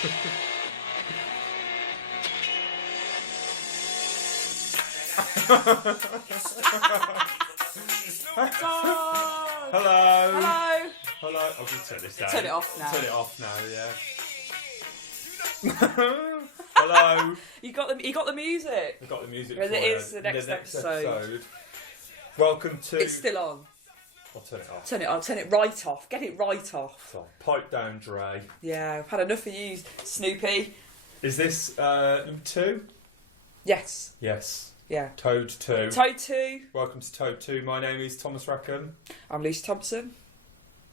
Hello. Hello. Hello. I'll just turn this down. Turn it off now. Turn it off now. Yeah. Hello. You got the music. I've got the music. Because for it is the next episode. Welcome to. It's still on. I'll turn it off. Turn it on. Turn it right off. Get it right off. So, pipe down, Dre. Yeah, I've had enough of you, Snoopy. Is this number 2? Yes. Yes. Yeah. Toad 2. Toad 2. Welcome to Toad 2. My name is Thomas Rackham. I'm Lucy Thompson.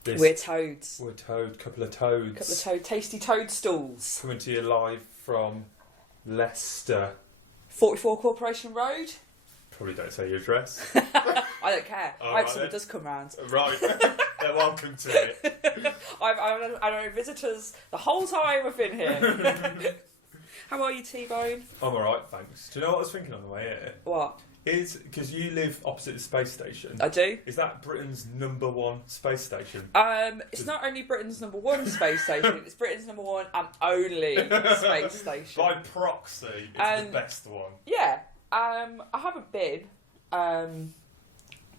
We're toads. We're toad. Couple of toads. Tasty toadstools. Coming to you live from Leicester. 44 Corporation Road. Probably don't say your address. I don't care. Oh, I hope right someone then. does come round. Right. They're welcome to it. I know visitors the whole time I've been here. How are you, T-Bone? I'm alright, thanks. Do you know what I was thinking on the way here? What? Is, because you live opposite the space station. I do. Is that Britain's #1 space station? It's not only Britain's #1 space station, it's Britain's #1 and only space station. By proxy, it's the best one. Yeah. I haven't been,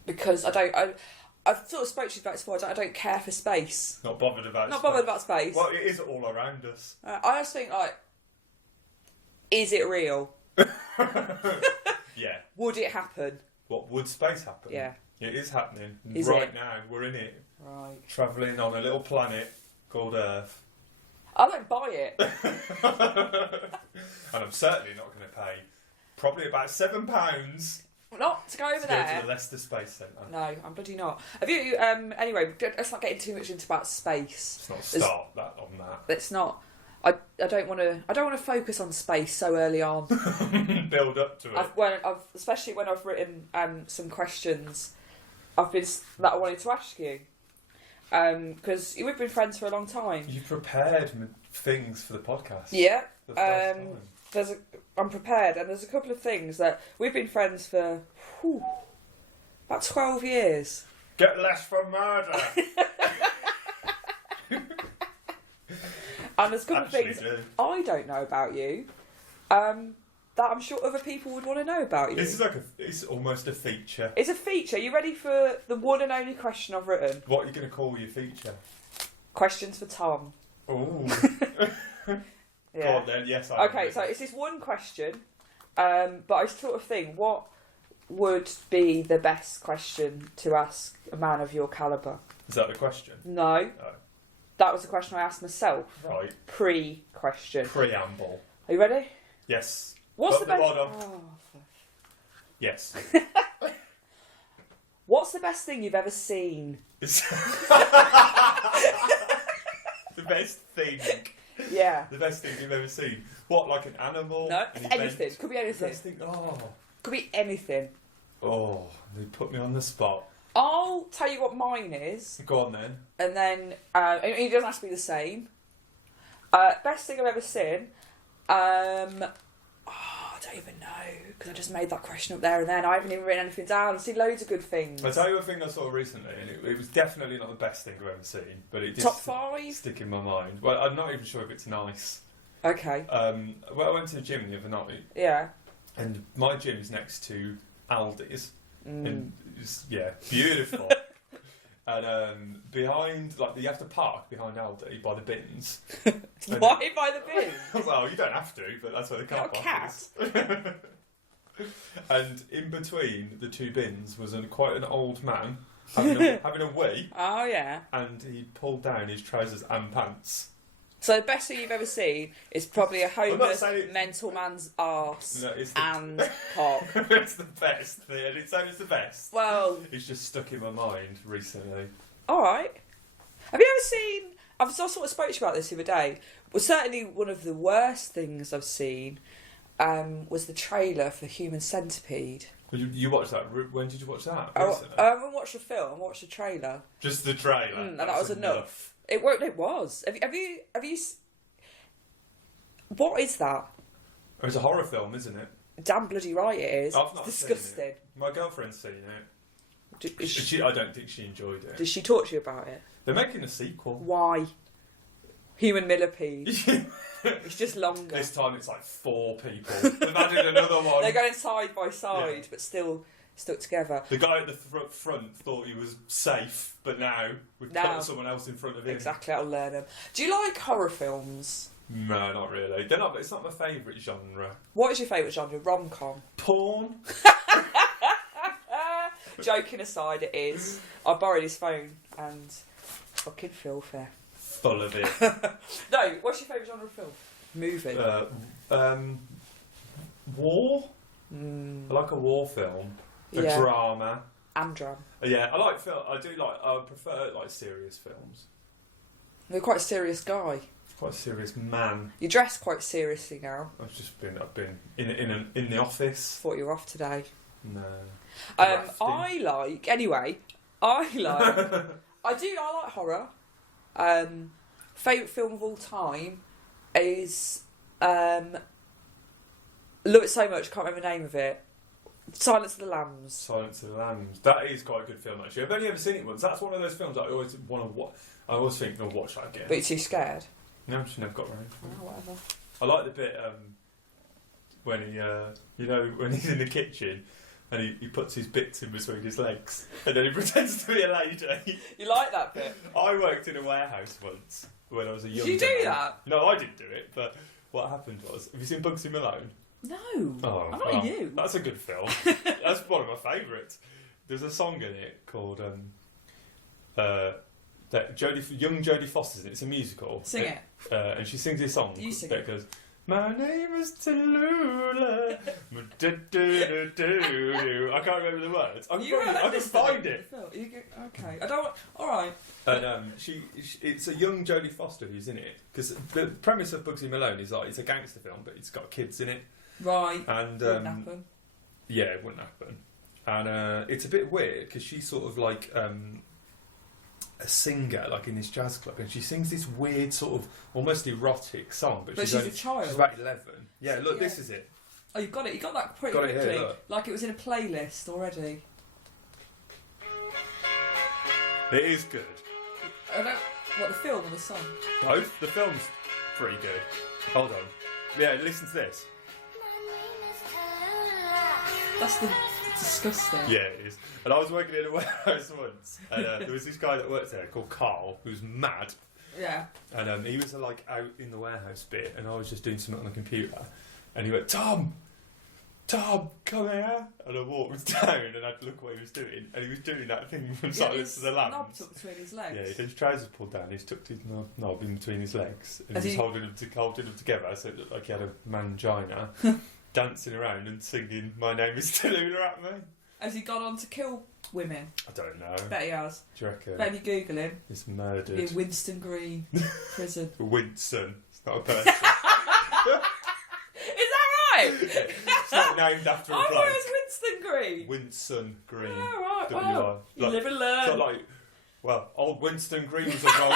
because I've sort of spoke to you about this before, I don't care for space. Not bothered about Not space. bothered about space. Well, it is all around us. I just think, like, is it real? Yeah. Would it happen? What, would space happen? Yeah. It is happening. Is right it? now, we're in it. Right. Travelling on a little planet called Earth. I don't buy it. And I'm certainly not going to pay probably about £7 Not to go over to there. go to the Leicester Space Centre. No, I'm bloody not. Have you? Anyway, let's not get too much into about space. Let's not start that on that. Let's not. I don't want to focus on space so early on. Build up to it. Especially when I've written some questions that I wanted to ask you. Because we've been friends for a long time. You prepared things for the podcast. Yeah. The first time. I'm prepared, and there's a couple of things that we've been friends for about 12 years. Get less for murder. And there's a couple of things I don't know about you that I'm sure other people would want to know about you. This is it's almost a feature. It's a feature. You ready for the one and only question I've written? What are you going to call your feature? Questions for Tom. Ooh. Yeah. Go on then, yes, I Okay, so it's this one question, but I sort of think, what would be the best question to ask a man of your calibre? Is that the question? No. Oh. That was the question I asked myself. Right. Pre-question. Preamble. Are you ready? Yes. What's Put the best? rod on. Oh, Yes. what's the best thing you've ever seen? The best thing. Yeah. The best thing you've ever seen. What, like an animal? No, an anything. event? Could be anything. Best thing. Oh. Could be anything. Oh, they put me on the spot. I'll tell you what mine is, Go on then. and then it doesn't have to be the same. Best thing I've ever seen. I don't even know, because I just made that question up there and then. I haven't even written anything down. I've seen loads of good things. I'll tell you a thing I saw recently, and it was definitely not the best thing I've ever seen, but it did Top 5? stick in my mind. Well, I'm not even sure if it's nice. Okay. Well, I went to the gym the other night, Yeah. and my gym's next to Aldi's. Mm. And it's, yeah, beautiful. And behind, like, you have to park behind Aldi by the bins. Why by the bin? Well, you don't have to, but that's where the car park is. And in between the two bins was quite an old man having a wee. Oh, yeah. And he pulled down his trousers and pants. So the best thing you've ever seen is probably a homeless mental man's arse and cock. It's the best thing, and it sounds the best. Well, It's just stuck in my mind recently. all right. Have you ever seen? I sort of spoke to you about this the other day. Well, certainly one of the worst things I've seen was the trailer for Human Centipede. Well, you watched that? When did you watch that? I Recently? haven't watched the film. I watched the trailer. Just the trailer. And that was enough. It was. Have you? What is that? It's a horror film, isn't it? Damn bloody right it is. I've not It's seen disgusting. it. My girlfriend's seen it. I don't think she enjoyed it. Does she talk to you about it? They're making a sequel. Why? Human millipede. It's just longer. This time it's like 4 people. They've added another one. They're going side by side, but still stuck together. The guy at the front thought he was safe, but now we've put someone else in front of him. Exactly, I'll learn them. Do you like horror films? No, not really. They're not. It's not my favourite genre. What is your favourite genre? Rom-com? Porn. Joking aside, it is. I borrowed his phone and fucking filthy. Full of it. No, what's your favourite genre of film? Movie. War. I like a war film. A drama. And drama. Yeah, I like film. I do like. I prefer like serious films. You're quite a serious guy. Quite a serious man. You dress quite seriously now. I've been in the office. Thought you were off today. No. I like I like horror. Favourite film of all time is love it so much, can't remember the name of it. Silence of the Lambs. Silence of the Lambs. That is quite a good film actually. I've only ever seen it once. That's one of those films that I always want to watch. I always think I'll watch that again. But you're too scared? No, I've never got around to it. Oh, whatever. I like the bit when he, when he's in the kitchen and he puts his bits in between his legs and then he pretends to be a lady. You like that bit? I worked in a warehouse once when I was a young Did you do that? No, I didn't do it, but what happened was, have you seen Bugsy Malone? No. Oh, I'm not you. That's a good film. That's one of my favourites. There's a song in it called that young Jodie Foster's in it. It's a musical. Sing it. And she sings this song that goes, "My name is Tallulah." I can't remember the words. I can find it. Okay. I don't. All right. And it's a young Jodie Foster who's in it, because the premise of Bugsy Malone is like it's a gangster film, but it's got kids in it. Right. And wouldn't happen. Yeah, it wouldn't happen. And it's a bit weird because she's sort of like a singer, like in this jazz club, and she sings this weird sort of almost erotic song. But she's a child. She's about 11. Yeah, look, this is it. Oh, you've got it. You got that pretty quickly. Here, like it was in a playlist already. It is good. What, the film or the song? Both. The film's pretty good. Hold on. Yeah, listen to this. That's disgusting. Yeah, it is. And I was working in a warehouse once, and there was this guy that worked there called Carl, who's mad. Yeah. And he was like out in the warehouse bit, and I was just doing something on the computer, and he went, Tom, come here. And I walked down, and I had to look what he was doing, and he was doing that thing from Silence of the Lambs. Knob tucked between his legs. Yeah, he had his trousers pulled down, he's tucked his knob in between his legs, and he was holding them together, so it looked like he had a mangina. Dancing around and singing "My name is Tallulah" at me. Has he gone on to kill women? I don't know. Bet he has. Do you reckon? Bet if you Google him. He's murdered. In Winston Green prison. Winston. It's not a person. Is that right? It's not named after a I bloke. thought it was Winston Green. Winston Green. Oh, right. Well, you live and learn. It's not like, well, old Winston Green was a wrong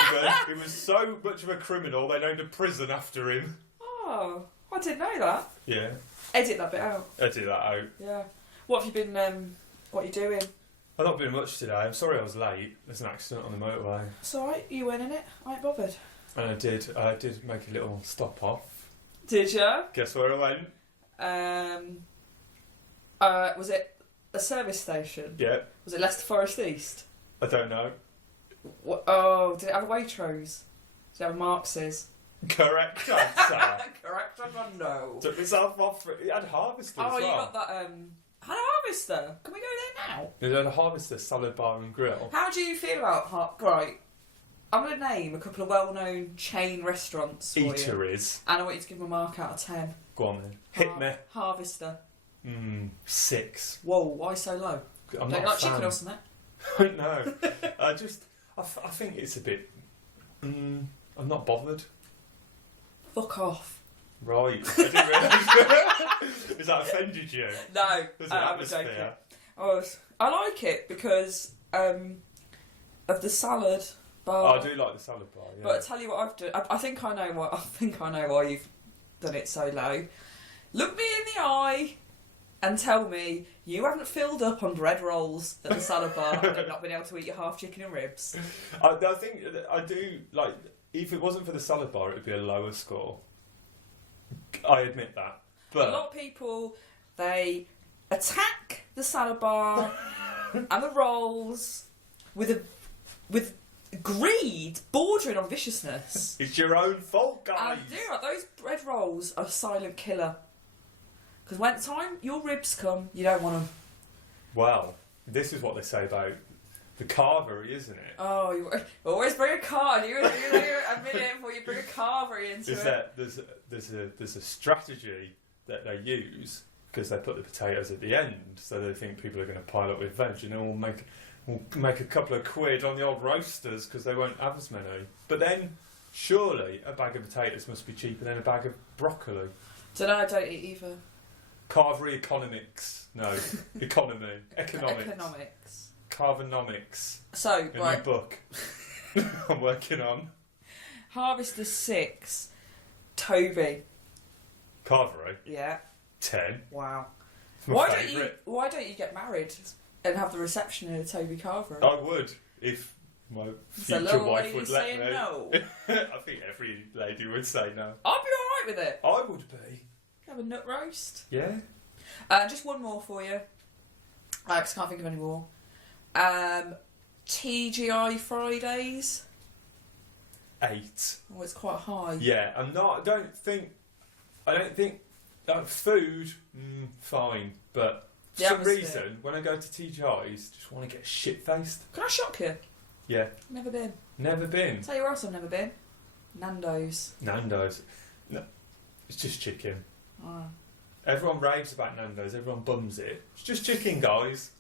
He was so much of a criminal, they named a prison after him. Oh, I didn't know that. Yeah. Edit that bit out. Edit that out. Yeah. What have you been, what are you doing? I've not been much today. I'm sorry I was late. There's an accident on the motorway. It's alright, you went in it. I ain't bothered. And I did make a little stop off. Did you? Guess where I went? Was it a service station? Yeah. Was it Leicester Forest East? I don't know. What, oh, did it have a Waitrose? Did it have a Marx's? Correct answer. Correct answer, no. Took myself off. It had Harvester as well. Oh, you got that, had a Harvester? Can we go there now? It had a Harvester salad bar and grill. How do you feel about right? I'm going to name a couple of well-known chain restaurants for Eateries. You. And I want you to give them a mark out of 10. Go on then. Hit me. Harvester. 6. Whoa, why so low? I'm Don't you like chicken or something? No. I think it's a bit... I'm not bothered. Fuck off. Right. I didn't realise. Has that offended you? No. I'm joking. I like it because of the salad bar. Oh, I do like the salad bar, yeah. But I tell you what I've done. I think I know why you've done it so low. Look me in the eye and tell me you haven't filled up on bread rolls at the salad bar and have not been able to eat your half chicken and ribs. I think I do, like, if it wasn't for the salad bar, it would be a lower score. I admit that. But a lot of people, they attack the salad bar and the rolls with greed bordering on viciousness. It's your own fault, guys. And those bread rolls are a silent killer. Because when the time your ribs come, you don't want them. Well, this is what they say about the carvery, isn't it? Oh, you always bring a card. You a minute before you bring a carvery into Is it. that there's a strategy that they use because they put the potatoes at the end, so they think people are going to pile up with veg, and then we'll make a couple of quid on the old roasters because they won't have as many. But then, surely a bag of potatoes must be cheaper than a bag of broccoli. Don't know. I don't eat either. Carvery economics. No, economy. Economics. Carvonomics. So, A new book I'm working on. Harvester 6, Toby. Carvery. Yeah. 10. Wow. It's my favourite. Why don't you get married and have the reception in a Toby carvery? I would if my It's a future little wife lady would let saying me. no. I think every lady would say no. I'd be alright with it. I would be. Have a nut roast. Yeah. Just one more for you. I just can't think of any more. TGI Fridays. 8. Oh, it's quite high. Yeah, I don't think food, fine, but for The some atmosphere. reason, when I go to TGI's, just want to get shit-faced. Can I shock you? Yeah. Never been. Never been. Tell you where else I've never been. Nando's. Nando's. No, it's just chicken. Oh. Everyone raves about Nando's, everyone bums it. It's just chicken, guys.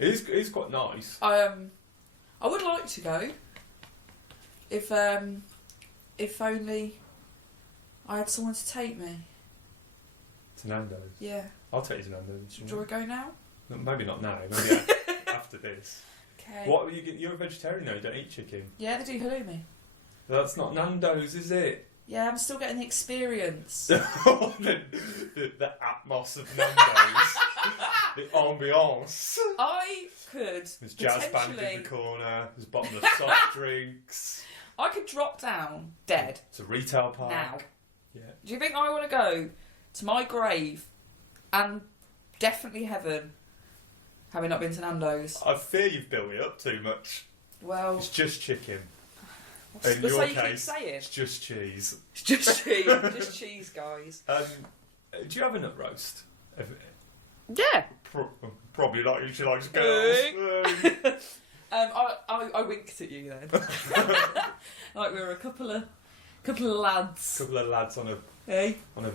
It is quite nice. I would like to go. If only I had someone to take me. To Nando's. Yeah. I'll take you to Nando's. Do you want to go now? No, maybe not now. Maybe after this. Okay. What you're a vegetarian though? You don't eat chicken. Yeah, they do halloumi. That's not Nando's, is it? Yeah, I'm still getting the experience. the atmos of Nando's. The ambiance. I could There's jazz band in potentially. the corner. There's bottomless soft drinks. I could drop down dead It's a retail park. now. Yeah. Do you think I want to go to my grave and definitely heaven, having not been to Nando's? I fear you've built it up too much. Well, It's just chicken. that's In how your you keep case, saying. it's just cheese. It's just cheese, just cheese, guys. Do you have a nut roast? Yeah. Probably not. She likes girls. I winked at you then. Like we were a couple of lads. Couple of lads on a Hey, on a.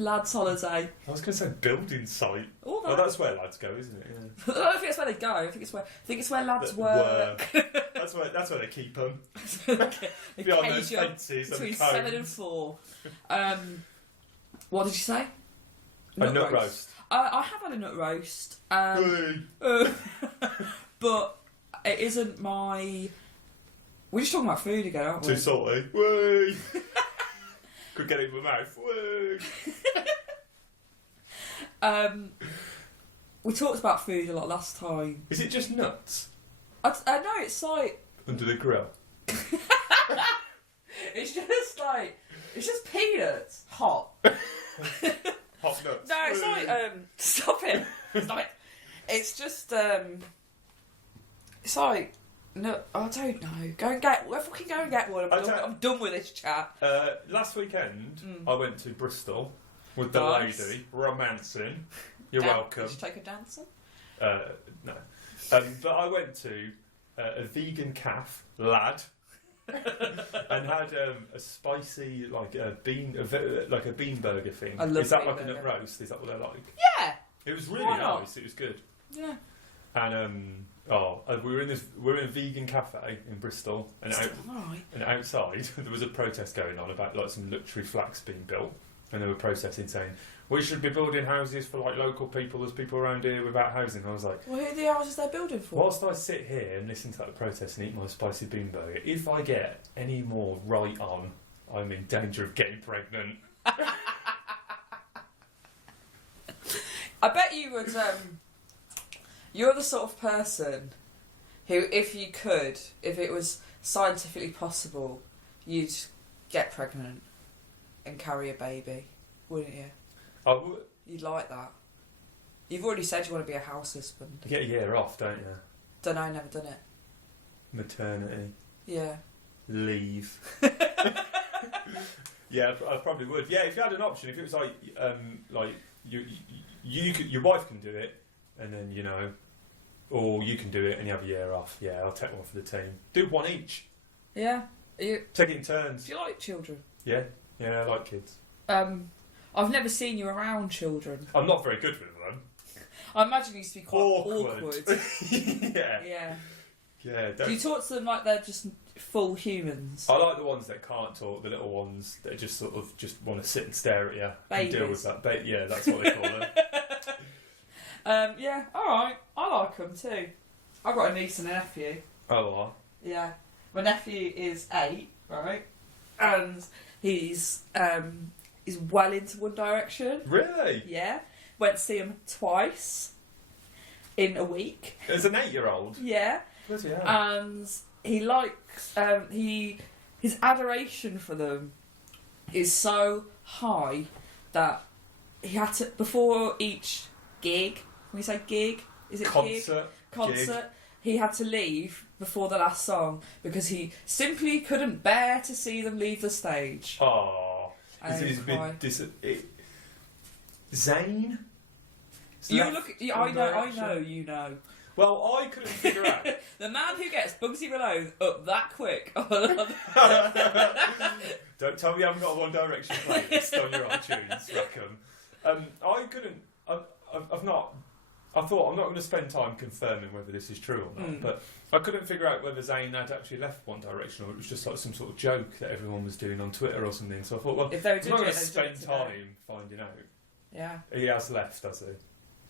lads holiday. I was going to say building site. All Well, that. that's where lads go, isn't it? Yeah. I don't think it's where they go. I think it's where lads work. That's where they keep them. They Beyond cage those you fences between and 7 and 4. What did you say? A nut roast. I have had a nut roast, Hey. but it isn't my. We're just talking about food again, aren't we? Too salty. Whey. Could get it in my mouth. Whey. We talked about food a lot last time. Is it just nuts I know it's like under the grill? it's just peanuts hot. Hot nuts. No, it's Whey. like stop it. It's just it's like no, I don't know. Go and get one. I'm done with this chat. Last weekend, Mm. I went to Bristol with the Nice. lady, romancing. You're welcome. Did you take a dancing? No. But I went to a vegan calf, lad, and had a spicy, like a bean burger thing. I love Is that bean like a nut burger. roast? Is that what they're like? Yeah. It was really Why not? nice. It was good. Yeah. And we were in a vegan cafe in Bristol, and Alright. and outside there was a protest going on about like some luxury flats being built, and they were protesting saying we should be building houses for like local people. There's people around here without housing. I was like, Well, who are the houses they're building for? whilst I sit here and listen to that protest and eat my spicy bean burger, if I get any more right on, I'm in danger of getting pregnant. I bet you would. You're the sort of person who, if it was scientifically possible, you'd get pregnant and carry a baby, wouldn't you? I You'd like that. You've already said you want to be a house husband. You get a year off, don't you? Don't know, never done it. Maternity Yeah. leave. Yeah, I probably would. Yeah, if you had an option, if it was like you could, your wife can do it, and then or you can do it and you have a year off. Yeah, I'll take one for the team. Do one each. Yeah. Take it in turns. Do you like children? Yeah, I like kids. I've never seen you around children. I'm not very good with them. I imagine you used to be quite awkward. Yeah. Yeah. Do you talk to them like they're just full humans? I like the ones that can't talk, the little ones that just sort of just want to sit and stare at you and deal with that. Yeah, that's what they call them. Yeah, alright. I like them too. I've got a niece and a nephew. Oh, well. Yeah. My nephew is 8, right? And he's well into One Direction. Really? Yeah. Went to see him twice in a week. As an 8-year-old? Yeah. Bloody hell. And he likes his adoration for them is so high that he had to, before each gig, when you say gig, is it concert? Concert. He had to leave before the last song because he simply couldn't bear to see them leave the stage. Oh, he's a bit Zayn? You look. I know. You know. Well, I couldn't figure out. The man who gets Bugsy Malone up that quick. Don't tell me you haven't got a One Direction playlist on your iTunes, Rackham. I couldn't. I've not. I thought I'm not going to spend time confirming whether this is true or not, but I couldn't figure out whether Zayn had actually left One Direction or it was just like some sort of joke that everyone was doing on Twitter or something. So I thought, well, if they were I'm doing not going it, to spend time finding out. Yeah. He has left, has he?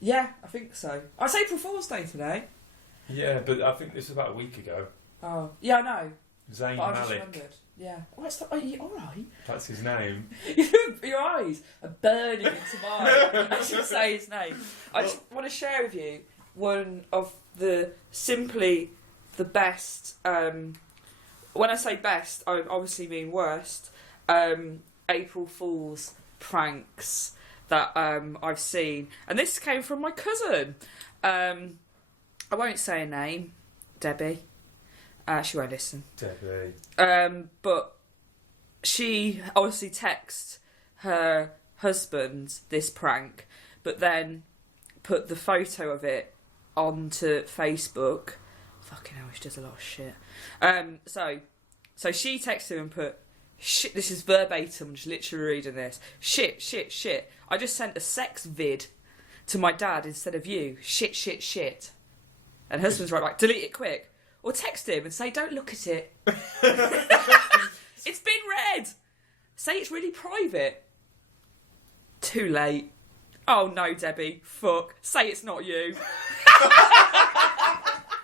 Yeah, I think so. Oh, it's April Fool's Day today. Yeah, but I think this was about a week ago. Oh, yeah, I know. Zayn But I just Malik. wondered. Yeah. Oh, are you alright? That's his name. Your eyes are burning into mine. I should say his name. I just want to share with you one of the simply the best. When I say best, I obviously mean worst. April Fool's pranks that I've seen, and this came from my cousin. I won't say her name, Debbie. She won't listen. Debbie. But she obviously texted her husband this prank, but then put the photo of it onto Facebook. Fucking hell, she does a lot of shit. So she texted him and put, shit, this is verbatim, I'm just literally reading this. Shit. I just sent a sex vid to my dad instead of you. Shit. And husband's right, like, delete it quick. Or text him and say, don't look at it. It's been read. Say it's really private. Too late. Oh no, Debbie. Fuck. Say it's not you.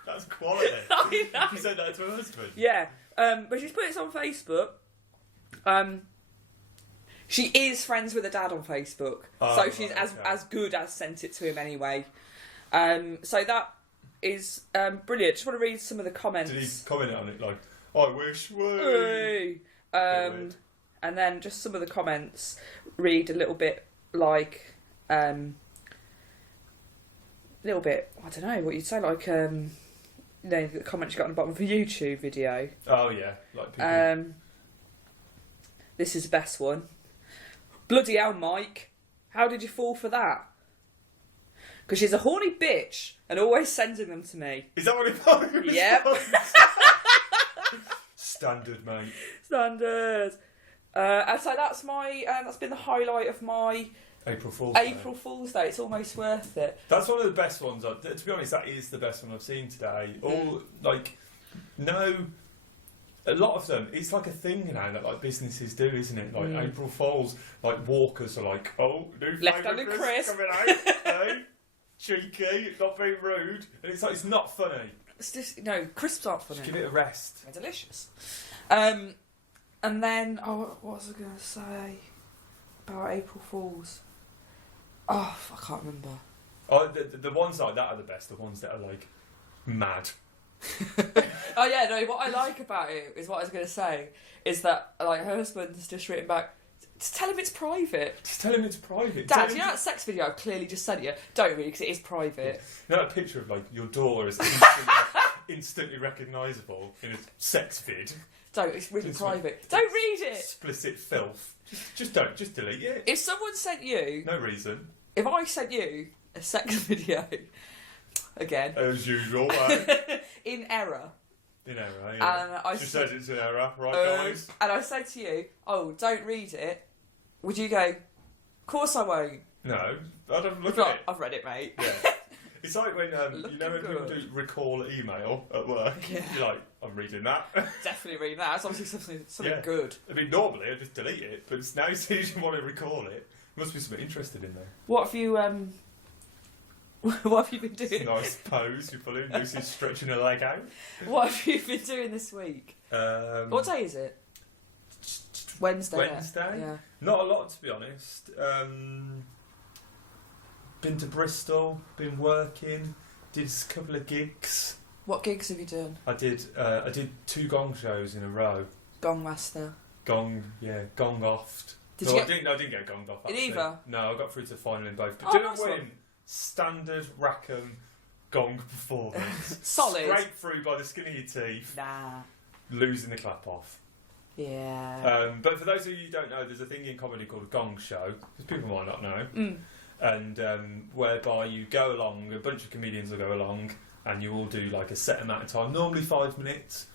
That's quality. I know. She said that to her husband. Yeah. But she's put this on Facebook. She is friends with her dad on Facebook. So she's as good as sent it to him anyway. So that is brilliant. Just want to read some of the comments. Did he comment on it like, I wish we... and then just some of the comments read a little bit like... I don't know what you'd say, like... the comments you got on the bottom of a YouTube video. Oh, yeah. Like people... This is the best one. Bloody hell, Mike. How did you fall for that? Because she's a horny bitch and always sending them to me. Is that what it was? Yep. Standard, mate. Standard. And so that's my... that's been the highlight of my... April Fool's Day. It's almost worth it. That's one of the best ones. To be honest, that is the best one I've seen today. A lot of them, it's like a thing now that like businesses do, isn't it? Like April Fools, like Walkers are like, oh, new left-handed crisp coming out, hey, cheeky, not being rude, and it's like it's not funny. It's just crisps aren't funny. Just give it a rest. They're delicious. And then what was I going to say about April Fools? Oh, I can't remember. Oh, the ones like that are the best. The ones that are like mad. Oh yeah, no. What I like about it is what I was going to say is that like her husband's just written back. Just tell him it's private. Just tell him it's private. Dad, you know that sex video I've clearly just sent you? Don't read it because it is private. You know that picture of like your door is instantly recognisable in a sex vid? Don't, it's really Just private. Don't read it! Explicit filth. Just don't, just delete it. If someone sent you... No reason. If I sent you a sex video, again... As usual, in error... In error, yeah. And I She said it's in error, right guys? And I said to you, oh, don't read it, would you go, of course I won't? No, I don't look at it. I've read it, mate. Yeah. It's like when, you know when good. people do recall email at work? Yeah. You're like, I'm reading that. Definitely reading that. That's obviously something Yeah. good. I mean, normally I just delete it, but now as soon as you want to recall it, there must be something interested in there. What have you, what have you been doing? Nice pose you're pulling. Lucy's stretching her leg out. What have you been doing this week? What day is it? Wednesday. Wednesday? Yeah. Not a lot, to be honest. Been to Bristol, been working, did a couple of gigs. What gigs have you done? I did 2 gong shows in a row. Gong Master. Gong off. Did No, you I didn't get gonged off. In Actually. either? No, I got through to the final in both. But Oh, didn't nice win. one. Standard Rackham gong performance. Solid. Scraped through by the skin of your teeth. Nah. Losing the clap off. Yeah. But for those of you who don't know, there's a thing in comedy called a gong show, because people might not know, and whereby you go along, a bunch of comedians will go along, and you all do like a set amount of time, normally 5 minutes,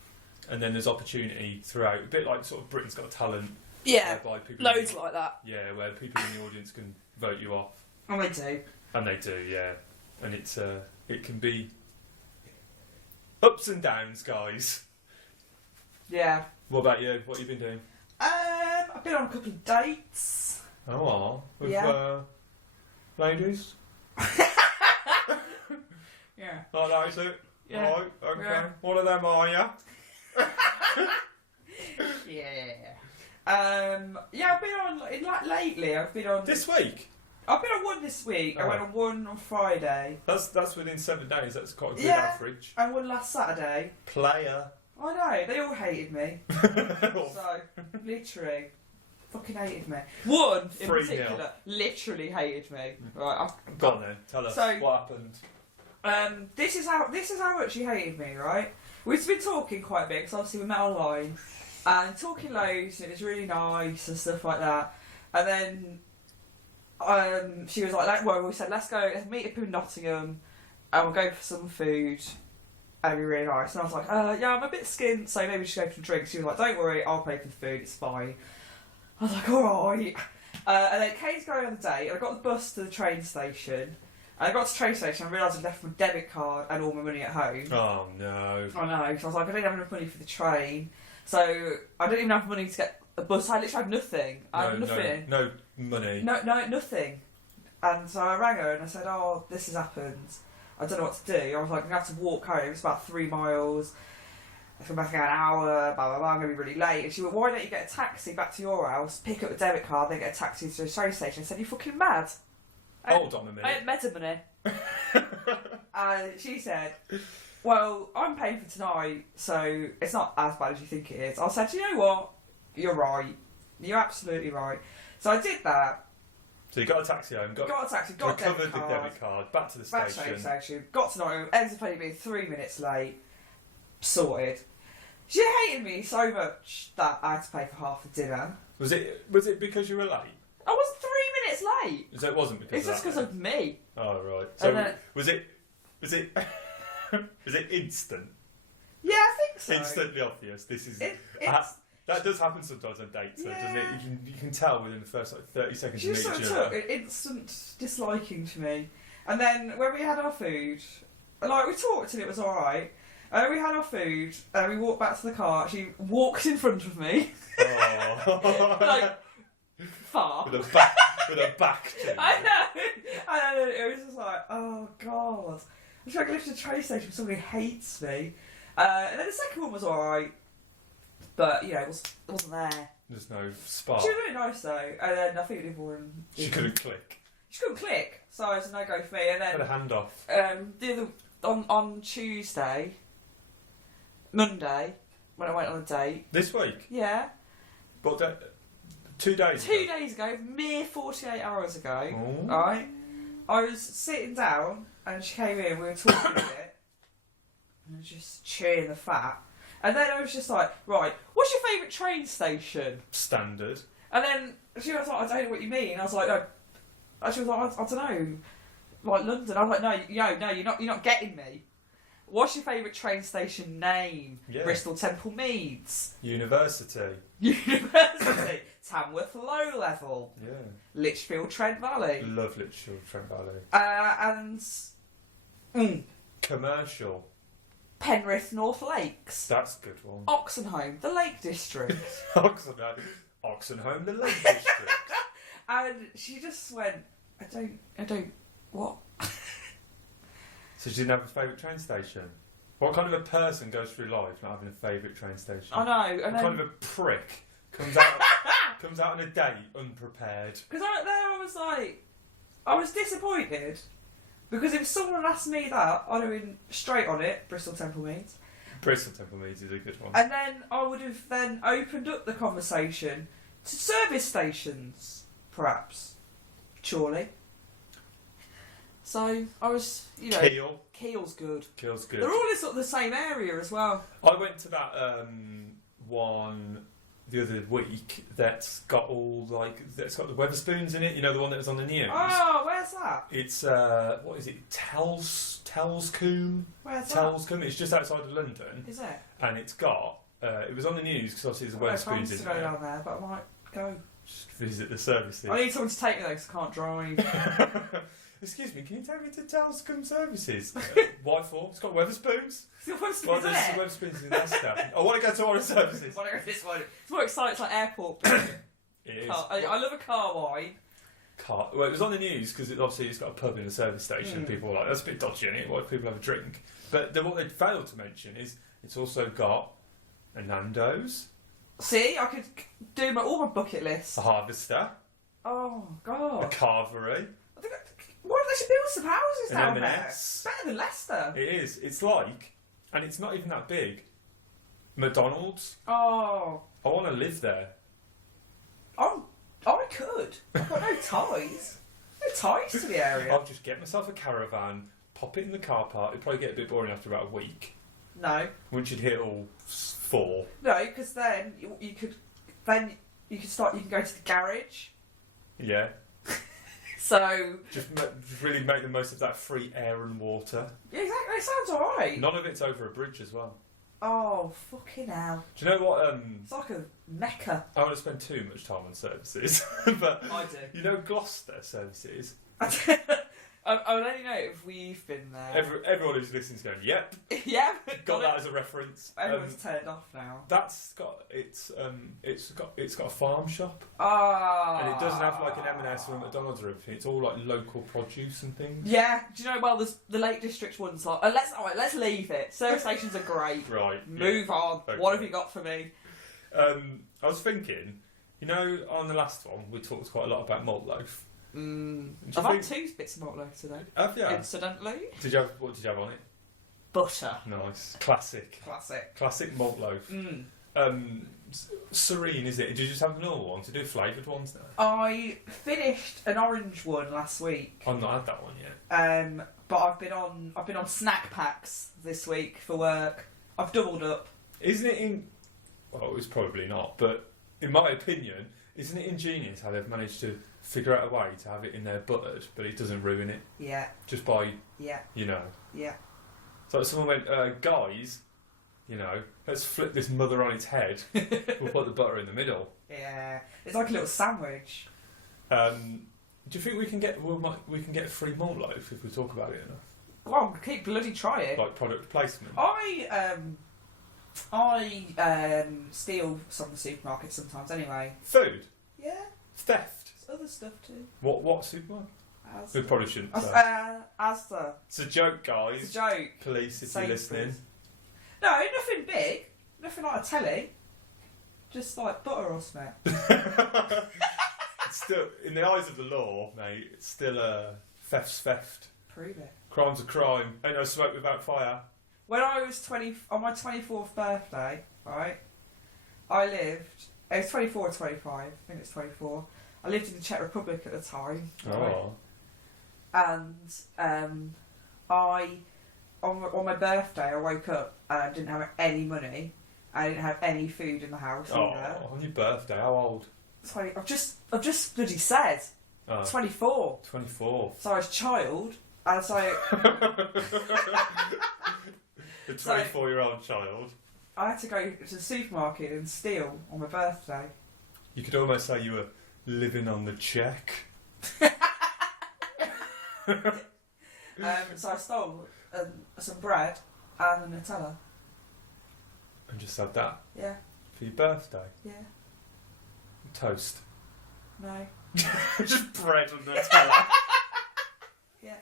and then there's opportunity throughout, a bit like sort of Britain's Got Talent. Yeah. Whereby people Loads like that. Yeah, where people in the audience can vote you off. And they do. And they do, yeah. And it's it can be ups and downs, guys. Yeah. What about you? What have you been doing? I've been on a couple of dates. Oh, with ladies? Yeah. Like that, is it? Yeah. Right, okay. Yeah. One of them are you? Yeah, I've been on lately. I've been on This week? I've been on one this week. I Oh. went on one on Friday. That's within 7 days. That's quite a good Yeah. average. And one last Saturday. Player. I know, they all hated me. So, literally, fucking hated me. One in 3-0. particular literally hated me. Right, Go on then. Tell us So- what happened. this is how much he hated me. Right, we've been talking quite a bit because obviously we met online and talking loads. And it was really nice and stuff like that. And then she was like, well, we said let's meet up in Nottingham and we'll go for some food. And it'd be really nice. And I was like, yeah, I'm a bit skint, so maybe we should go for some drinks. She was like, don't worry, I'll pay for the food, it's fine. I was like, alright. And then Kate's going on the date, and I got the bus to the train station. And I got to the train station and realised I'd left my debit card and all my money at home. Oh no. I know, so I was like, I don't have enough money for the train. So I don't even have money to get a bus. I literally had nothing. I had nothing. No money. No, nothing. And so I rang her and I said, oh, this has happened. I don't know what to do. I was like, I'm going to have to walk home. It's about 3 miles. It's going to be about an hour, blah, blah, blah. I'm going to be really late. And she went, why don't you get a taxi back to your house, pick up the debit card, then get a taxi to the train station? I said, you fucking mad? Hold on a minute. I ain't meta money. And she said, well, I'm paying for tonight, so it's not as bad as you think it is. I said, you know what? You're right. You're absolutely right. So I did that. So you got a taxi home, got a taxi, got a recovered the debit card, back to the back to station. the station, got to Nottingham, ends up only being 3 minutes late, sorted. She hated me so much that I had to pay for half the dinner. Was it because you were late? I was 3 minutes late! So it wasn't because It's just because of of me. Oh right. So And then- was it was it instant? Yeah, I think so. Instantly obvious. This is It's that does happen sometimes on dates, though, doesn't it? Yeah. You can tell within the first 30 seconds She you just meet sort each of other. took an instant disliking to me. And then when we had our food, like we talked and it was alright. And we had our food and we walked back to the car. She walked in front of me. Oh. Like, far. with a back to I you. know. And then it was just like, oh god. I'm trying to lift to the train station with somebody who hates me. And then the second one was alright. But, you know, it wasn't there. There's no spark. She was really nice though. And then I think the other one... She couldn't click. She couldn't click. So it's a no-go for me. And Had a then handoff. the other... On Tuesday... Monday... When I went on a date... This week? Yeah. What day? 2 days 2 ago. days ago, mere 48 hours ago, Oh. right? I was sitting down and she came in, we were talking a bit, and just chewing the fat. And then I was just like, right, what's your favourite train station? Standard. And then she was like, I don't know what you mean. I was like, no. And she was like, I don't know, like London. I was like, no, you're not getting me. What's your favourite train station name? Yeah. Bristol Temple Meads. University. University. Tamworth Low Level. Yeah. Lichfield Trent Valley. Love Lichfield Trent Valley. And Commercial. Penrith North Lakes. That's a good one. Oxenholme, the Lake District. Oxenholme, the Lake District. And she just went, I don't, what? So she didn't have a favourite train station? What kind of a person goes through life not having a favourite train station? I know. And what kind of a prick comes out on a date unprepared? Because I was like, I was disappointed. Because if someone had asked me that, I'd have been straight on it, Bristol Temple Meads. Bristol Temple Meads is a good one. And then I would have then opened up the conversation to service stations, perhaps. Surely. So, I was, Keel. Keel's good. Keel's good. They're all in sort of the same area as well. I went to that one the other week that's got that's got the Weatherspoons in it. You know, the one that was on the news. Oh, where's that? It's what is it? Telscombe. Where's that? Telscombe. It's just outside of London. Is it? And it's got. It was on the news because obviously I there's plans Weatherspoons to in go there. down there, but I might go. Just visit the services. I need someone to take me though, because I can't drive. Excuse me, can you take me to Telscombe Services? Why for? It's got Weatherspoons. Still wants to Well, go there's there. Weatherspoons in Leicester. I want to go to all the services. I want to go this one. It's more exciting. It's like airport. It is. I love a car wine. Well, it was on the news because obviously it's got a pub in a service station. People were like, that's a bit dodgy, isn't it? Why do people have a drink? But then what they failed to mention is it's also got a Nando's, See, I could do all my bucket list. a Harvester, Oh a God! Carvery, Why don't they should build some houses an down M&S. there? It's better than Leicester. It is. It's like, and it's not even that big. McDonald's. Oh, I want to live there. I could. I've got no ties. No ties to the area. I'll just get myself a caravan, pop it in the car park. It'd probably get a bit boring after about a week. No, Once you'd hit all four. no, because then you could start. You can go to the garage. Yeah. So Just really make the most of that free air and water. yeah, exactly. It sounds alright. None of it's over a bridge as well. Oh fucking hell! Do you know what? It's like a mecca. I don't want to spend too much time on services, but I do. you know Gloucester services. I would only know if we've been there. Everyone who's listening is going, yep, Yeah, got that as a reference. Everyone's turned off now. That's got it's got a farm shop, Ah. and it doesn't have like an M&S or a McDonald's or everything. It's all like local produce and things. Yeah, do you know? Well, there's the Lake District one's like. Let's leave it. Service stations are great. Right. Move on. Okay. What have you got for me? I was thinking, you know, on the last one we talked quite a lot about Malt Loaf. Do you I've had think- 2 bits of Malt Loaf today. Have you? Incidentally, What did you have on it? butter. Nice, classic Malt Loaf. Serene, is it? Did you just have the normal ones? Do you do flavoured ones now? I finished an orange one last week. I've not had that one yet. But I've been on snack packs this week for work. I've doubled up. Isn't it in? Well, it's probably not, but in my opinion, isn't it ingenious how they've managed to figure out a way to have it in there buttered, but it doesn't ruin it Yeah, just by yeah, you know. yeah. So someone went, guys, you know, let's flip this mother on its head. We'll put the butter in the middle. Yeah, it's like a little sandwich. Do you think we can get we can get a free Malt Loaf if we talk about it enough? Go on, keep bloody trying. Like product placement. I steal some of the supermarkets sometimes anyway. Food. Yeah, Theft. there's other stuff too. What supermarket? We probably shouldn't say. Asda. It's a joke, guys. It's a joke. Police, if Sainsbury's. you're listening. No, nothing big. Nothing like a telly. Just like butter or something. It's still, in the eyes of the law, mate, it's still theft's theft. Prove it. Crime's a crime. Ain't no smoke without fire. When I was on my 24th birthday, right, I lived It was 24 or 25. I think it's 24. I lived in the Czech Republic at the time. Right? Oh. And on my birthday, I woke up and I didn't have any money. I didn't have any food in the house either. Oh, on your birthday, how old? 20, I've just bloody said. 24. 24. So I was a child, and so The 24-year-old child. I had to go to the supermarket and steal on my birthday. You could almost say you were living on the check. So I stole some bread and a Nutella. And just had that Yeah, for your birthday. yeah, Toast. no, Just bread and Nutella. yeah.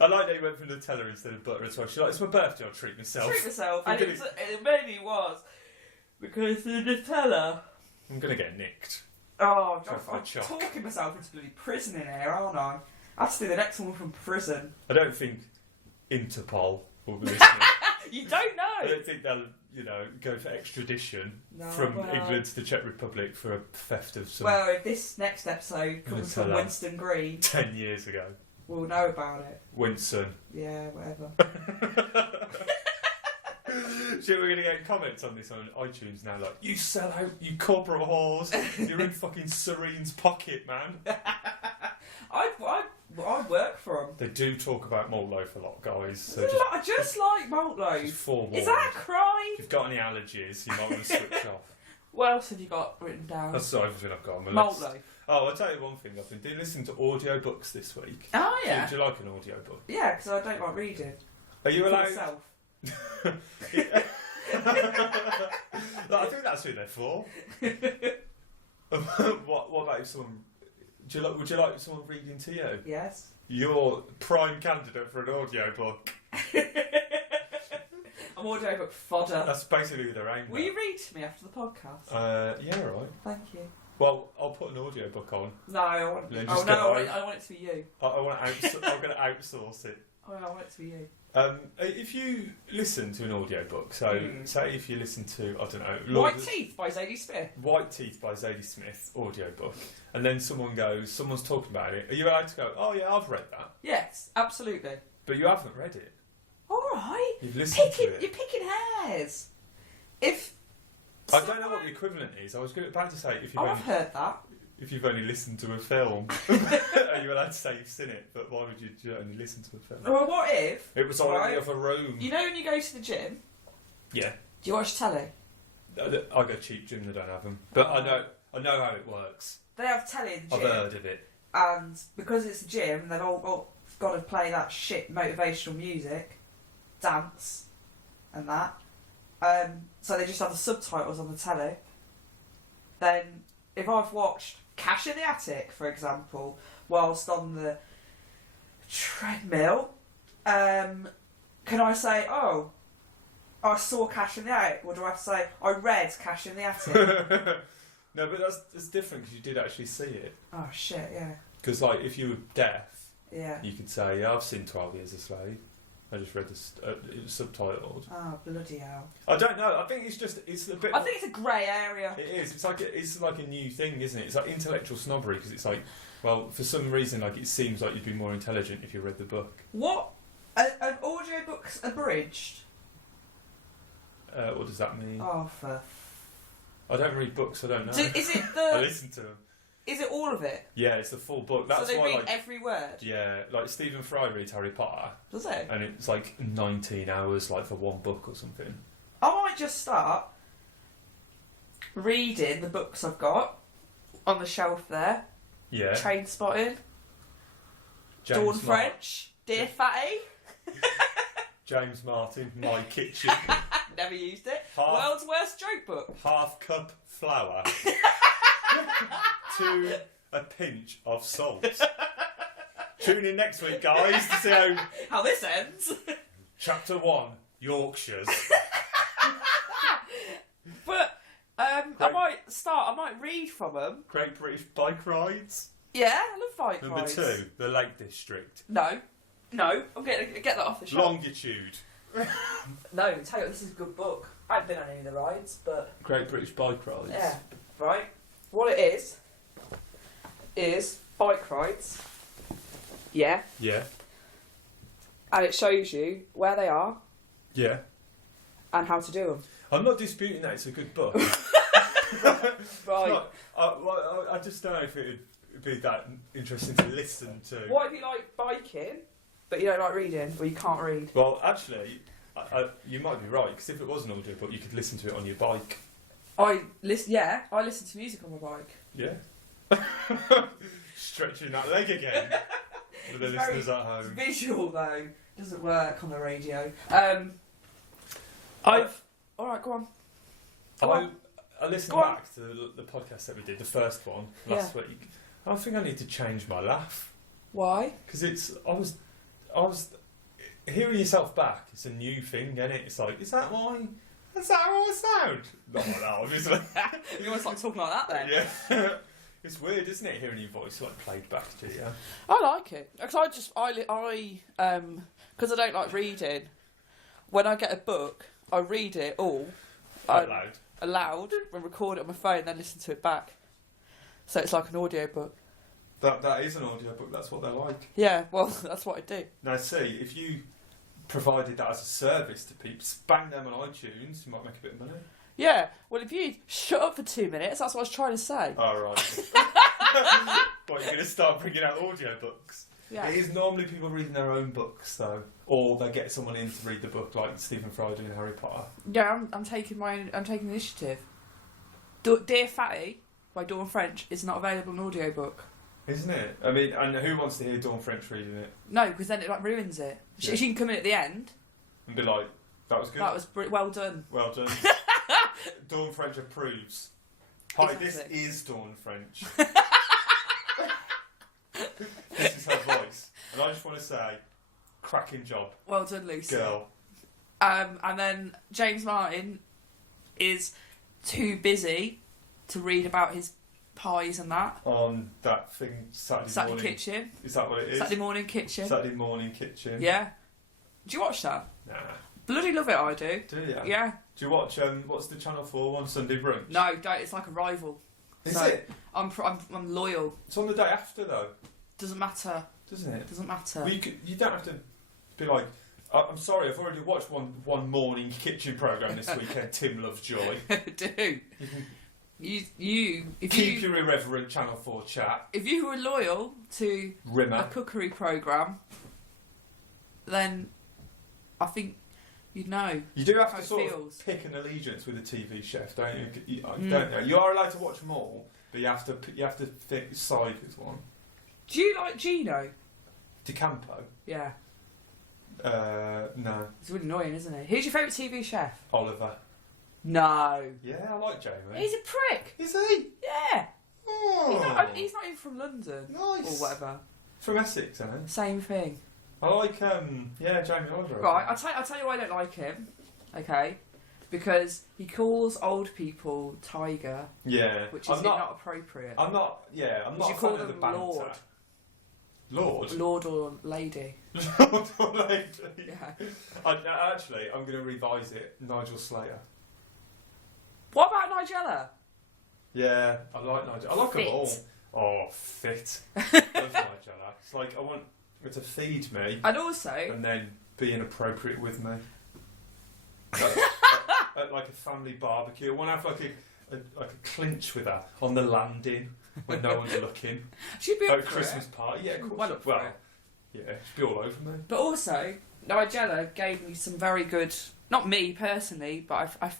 I like that you went for Nutella instead of butter as well. She's like, it's my birthday, I'll treat myself. Treat myself, and I'm it mainly was because the Nutella. I'm going to get nicked. Oh, Go for a I'm choc. talking myself into bloody prison in here, aren't I? I have to do the next one from prison. I don't think Interpol will be listening. You don't I know. don't think they'll, go for extradition No, from well- England to the Czech Republic for a theft of some Well, if this next episode comes from Nutella. Winston Green, 10 years ago. we'll know about it. Winston. Yeah, whatever. Shit, we're going to get comments on this on iTunes now, like, you sell out, you corporate whores, you're in fucking Serene's pocket, man. I work for them. They do talk about Malt Loaf a lot, guys, so I just like Malt Loaf. just forewarned. Is that a crime? If you've got any allergies, you might want to switch off. What else have you got written down? That's everything I've got on my Malt list. Loaf. Oh, I'll tell you one thing, I've been doing listening to audiobooks this week. Oh yeah. Do you like an audiobook? Yeah, because I don't like reading. Are you For allowed? myself. I think that's who they're for. What about if someone? Would you like someone reading to you? Yes. You're prime candidate for an audiobook. I'm audiobook fodder. That's basically their aim. Will you read to me after the podcast? Yeah, right. Thank you. Well, I'll put an audiobook on. No, I want. Yeah, Oh just no, get I want it to be you. I want to. I'm going to outsource it. Oh, I want it to be you. If you listen to an audiobook, so say if you listen to, I don't know, White Teeth by Zadie Smith. White Teeth by Zadie Smith audiobook, and then someone's talking about it, are you allowed to go, oh yeah, I've read that? Yes, absolutely. But you haven't read it. Alright. You've listened to it. You're picking hairs. If... I don't know what the equivalent is. I was about to say, I've heard that. if you've only listened to a film, are you allowed to say you've seen it? But why would you only listen to a film? Well, what if... It was on the other room. You know when you go to the gym, Yeah. do you watch telly? I go cheap gym, they don't have them. But I know how it works. They have telly in the I've gym. heard of it. And because it's a gym, they've all got to play that shit motivational music, dance, and that. So they just have the subtitles on the telly. Then, if I've watched Cash in the Attic, for example, whilst on the treadmill, can I say, oh, I saw Cash in the Attic? Or do I have to say, I read Cash in the Attic? No, but that's different because you did actually see it. Oh, shit, yeah. Because, like, if you were deaf, Yeah. you could say, yeah, I've seen 12 Years a Slave. I just read this, it was subtitled. Oh, bloody hell. I don't know, I think it's a bit... I think it's a grey area. It is, it's like a new thing, isn't it? It's like intellectual snobbery, because it's like, well, for some reason, like, it seems like you'd be more intelligent if you read the book. What? An audiobook's abridged? What does that mean? Oh, for... I don't read books, I don't know. Is it I the... listen to them. Is it all of it? Yeah, it's the full book. That's so they why, read like, every word? yeah, like Stephen Fry reads Harry Potter, Does it? and it's like 19 hours, like, for one book or something. I might just start reading the books I've got on the shelf there. Yeah. Train Spotting, James Dawn Martin. French, Dear Fatty. James Martin, My Kitchen. Never used it. Half- World's Worst Joke Book. Half cup flour. To a pinch of salt. Tune in next week, guys, to see How this ends. Chapter 1, Yorkshires. But I might read from them. Great British Bike Rides. Yeah, I love bike Number rides. 2, the Lake District. No, I'm getting get that off the shelf. Longitude. No, tell you what, this is a good book. I haven't been on any of the rides, but Great British Bike Rides. yeah. right? What it is bike rides. Yeah. Yeah. And it shows you where they are Yeah. and how to do them. I'm not disputing that it's a good book. Right. I just don't know if it would be that interesting to listen to. What if you like biking, but you don't like reading, or you can't read? Well, actually, you might be right, because if it was an audiobook, you could listen to it on your bike. I listen to music on my bike. Yeah. Stretching that leg again for the listeners at home. It's visual though, doesn't work on the radio. Alright, go on. I listened Go on. back to the podcast that we did, the first one last week. I think I need to change my laugh, Why? because I was hearing yourself back. It's a new thing, isn't it? It's like, is that how I sound? Not like that, obviously. You almost like talking like that then. Yeah. It's weird, isn't it, hearing your voice like played back to you? I like it because because I don't like reading. When I get a book, I read it all Out loud. aloud and record it on my phone, and then listen to it back. So it's like an audio book. That is an audiobook, that's what they're like. Yeah, well, that's what I do. Now, see, if you provided that as a service to people, bang them on iTunes, you might make a bit of money. Yeah, well, if you shut up for 2 minutes, that's what I was trying to say. Oh, right. What, you're going to start bringing out audiobooks? Yeah. It is normally people reading their own books, though. Or they get someone in to read the book, like Stephen Fry doing Harry Potter. Yeah, I'm taking the initiative. Dear Fatty by Dawn French is not available in audiobook. Isn't it? I mean, and who wants to hear Dawn French reading it? No, because then it like ruins it. Yeah. She can come in at the end. And be like, that was good. That was well done. Well done. Dawn French approves. Hi, Exactly. this is Dawn French. This is her voice. And I just want to say, cracking job, Well done, Lucy. girl. And then James Martin is too busy to read about his pies and that. On that thing, Saturday Saturday morning. Kitchen. Is that what it is? Saturday Morning Kitchen. Saturday morning kitchen. Yeah. Do you watch that? Nah. Bloody love it, I do. Do you? Yeah. Do you watch, what's the Channel 4 one, Sunday Brunch? No, don't. It's like a rival. Is So, it? I'm loyal. It's on the day after, though, Doesn't matter. doesn't it? Doesn't matter. Well, you don't have to be like, I'm sorry, I've already watched one morning kitchen programme this weekend, Tim Lovejoy. do. You can If keep your irreverent Channel 4 chat. if you were loyal to a Rimmer. cookery programme, then I think you'd know. You do have how to it sort feels. of pick an allegiance with a TV chef, don't you? Don't you? You are allowed to watch them all, but you have to side with one. Do you like Gino? DeCampo? Yeah. No. He's really annoying, isn't he? Who's your favourite TV chef? Oliver. No. Yeah, I like Jamie. He's a prick. Is he? Yeah. Oh. He's not even from London. Nice. Or whatever. From Essex, isn't he? Same thing. I like, Jamie Oliver. Right, I'll tell you why I don't like him. Okay? Because he calls old people tiger, Yeah. which is not appropriate. I'm not You a should fan call of the them banter. Lord. Lord? Lord or lady. Lord or lady? Yeah. Actually, I'm going to revise it. Nigel Slater. What about Nigella? Yeah, I like Nigel. I like them Fit. all. Oh, fit. Love Nigella. It's like I want her to feed me And also, and then be inappropriate with me. At like a family barbecue. I want to have like a clinch with her on the landing when no one's looking. she'd be At up a for Christmas it. party. Yeah, of course. Well up for Well, it. yeah, she'd be all over me. But also, Nigella gave me some very good. Not me personally, but I've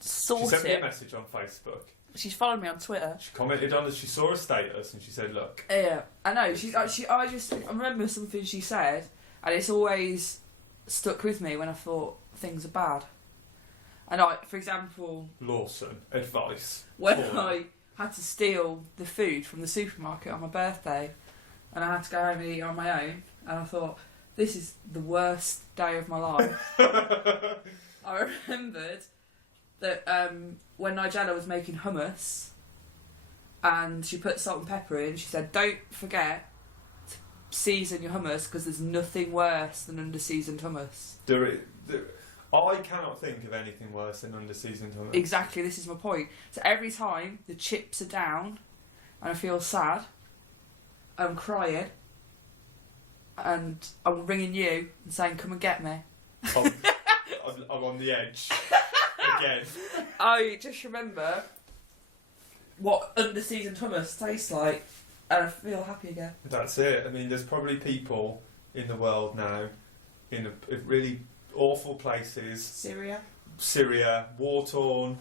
She sourced sent me a it. message on Facebook. She's followed me on Twitter. She commented on it. She saw a status and she said, "Look, Yeah, I know. I remember something she said, and it's always stuck with me when I thought things are bad. And for example, Lawson, advice." when for I had to steal the food from the supermarket on my birthday, and I had to go home and eat it on my own, and I thought, this is the worst day of my life. I remembered that when Nigella was making hummus, and she put salt and pepper in, she said, "Don't forget to season your hummus because there's nothing worse than under-seasoned hummus." I cannot think of anything worse than under-seasoned hummus. Exactly, this is my point. So every time the chips are down and I feel sad, I'm crying, and I'm ringing you and saying, come and get me. I'm on the edge again. I just remember what under-seasoned hummus tastes like, and I feel happy again. That's it. I mean, there's probably people in the world now in really awful places. Syria, war-torn,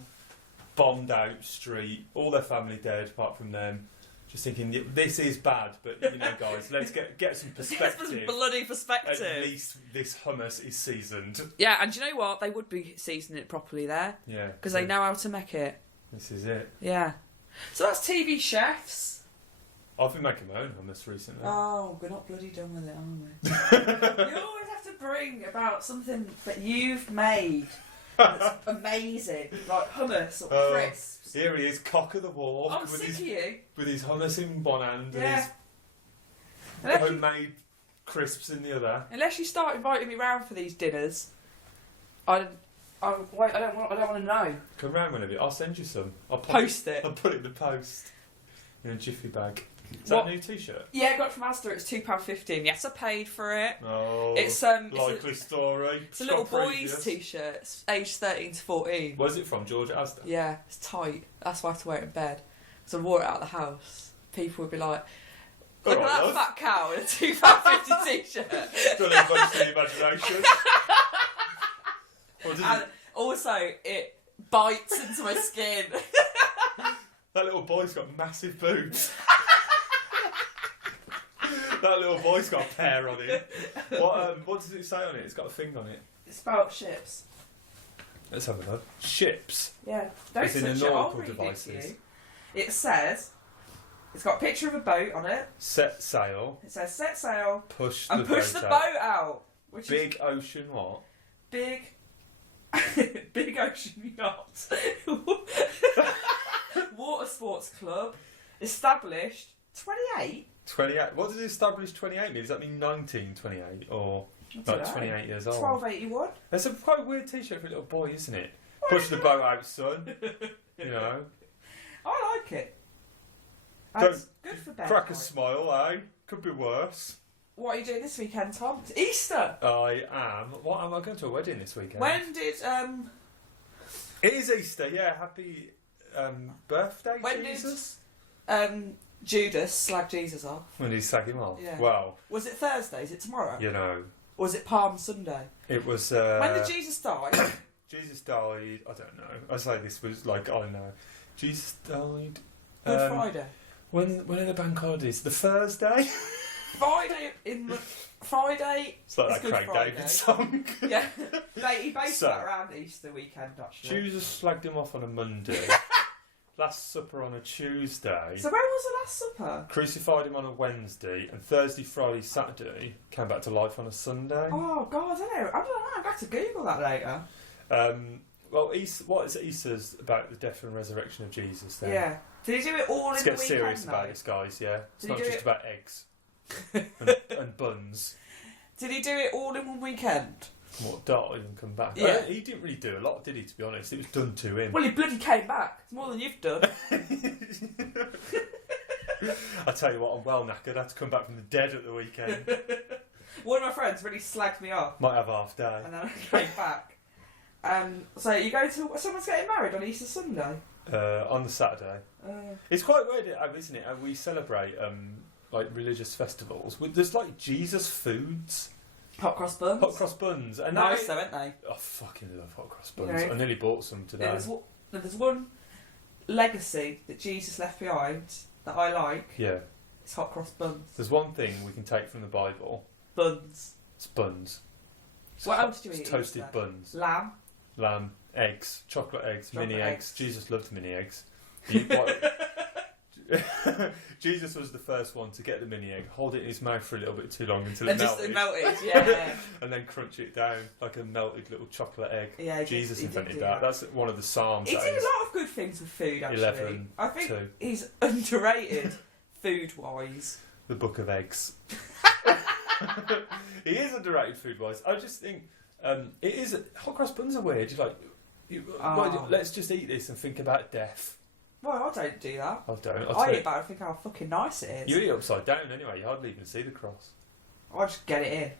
bombed out street, all their family dead apart from them. Just thinking, this is bad, but you know, guys, let's get some perspective. Get some bloody perspective. At least this hummus is seasoned. Yeah, and do you know what? They would be seasoning it properly there. Yeah. Because they know how to make it. This is it. Yeah. So that's TV chefs. I've been making my own hummus recently. Oh, we're not bloody done with it, are we? You always have to bring about something that you've made that's amazing, like hummus or crisps. Here he is, cock of the walk. I'm sick of you. With his hummus in one hand Yeah. and his homemade crisps in the other. Unless you start inviting me round for these dinners, I don't want to know. Come round whenever. I'll send you some. I'll Post it. I'll put it in the post in a jiffy bag. Is that a new T-shirt? Yeah, I got it from Asda. It's £2.15. Yes, I paid for it. Oh, it's likely story. It's a little boy's T-shirt. It's aged 13 to 14. Where's it from? Georgia Asda? Yeah, it's tight. That's why I have to wear it in bed. So I wore it out of the house. People would be like, look at that fat cow in a £2.50 T-shirt. Got a bunch of imagination. And also, it bites into my skin. That little boy's got massive boobs. That little boy's got a pair on him. What does it say on it? It's got a thing on it. It's about ships. Let's have a look. Ships? Yeah. Don't It's in touch the it, I'll nautical read it to devices. you. It says, it's got a picture of a boat on it. Set sail. It says set sail Push and push the boat out. Which Big ocean what? Big ocean yacht. Water sports club. Established 28. 28. What does it establish 28 mean? Does that mean 1928 or like 28 years old? 1281. That's a quite weird T-shirt for a little boy, isn't it? Push the boat out, son. You know. I like it. Don't It's good for bed. Crack a smile, eh? Could be worse. What are you doing this weekend, Tom? It's Easter. I am. What am I going to a wedding this weekend? When did It is Easter. Yeah. Happy birthday, when Jesus. did Judas slag Jesus off? When did he sag him off? Yeah. Well, Was it Thursday? Is it tomorrow? you know, Or was it Palm Sunday? it was. When did Jesus die? Jesus died. I don't know. I say this was like I know. Jesus died. Good Friday. When are the bank holidays? The Thursday. Friday. It's like It's that Good Craig Friday. David song. Yeah, he based So, that around Easter weekend actually. Jesus slagged him off on a Monday. Last Supper on a Tuesday. So when was the Last Supper? Crucified him on a Wednesday, and Thursday, Friday, Saturday came back to life on a Sunday. Oh God, I don't know. I'm going to Google that later. Well, Easter, what is Easter's about the death and resurrection of Jesus? Then Yeah. Did he do it all let's in the get weekend? serious about though? this, guys. Yeah, it's Did not he do just it- about eggs and buns. Did he do it all in one weekend? What died and come back? Yeah. He didn't really do a lot, did he? To be honest, it was done to him. Well, he bloody came back. It's more than you've done. I tell you what, I'm well knackered. I had to come back from the dead at the weekend. One of my friends really slagged me off, Might have half day. and then I came back. So you go to someone's getting married on Easter Sunday. On the Saturday. It's quite weird, isn't it? We celebrate like religious festivals. There's like Jesus foods, Hot cross buns. hot cross buns, and Nice though, aren't they? I fucking love hot cross buns. You know, I nearly bought some today. There's one legacy that Jesus left behind that I like. Yeah. It's hot cross buns. There's one thing we can take from the Bible. Buns. It's buns. What else do you eat? It's toasted Easter? buns. Lamb. Eggs. Chocolate eggs. Chocolate mini eggs. eggs. Jesus loved mini eggs. Jesus was the first one to get the mini egg, hold it in his mouth for a little bit too long until it melted. Yeah. And then crunch it down like a melted little chocolate egg. Yeah, Jesus he did invented do that. That's one of the Psalms. He that did a is. lot of good things with food, actually. 11, I think 2. he's underrated food-wise. The Book of Eggs. He is underrated food-wise. I just think It is hot cross buns are weird. You're like, well, let's just eat this and think about death. Well, I don't do that. I don't. I eat about it and think how fucking nice it is. You eat it upside down anyway. You hardly even see the cross. I just get it in.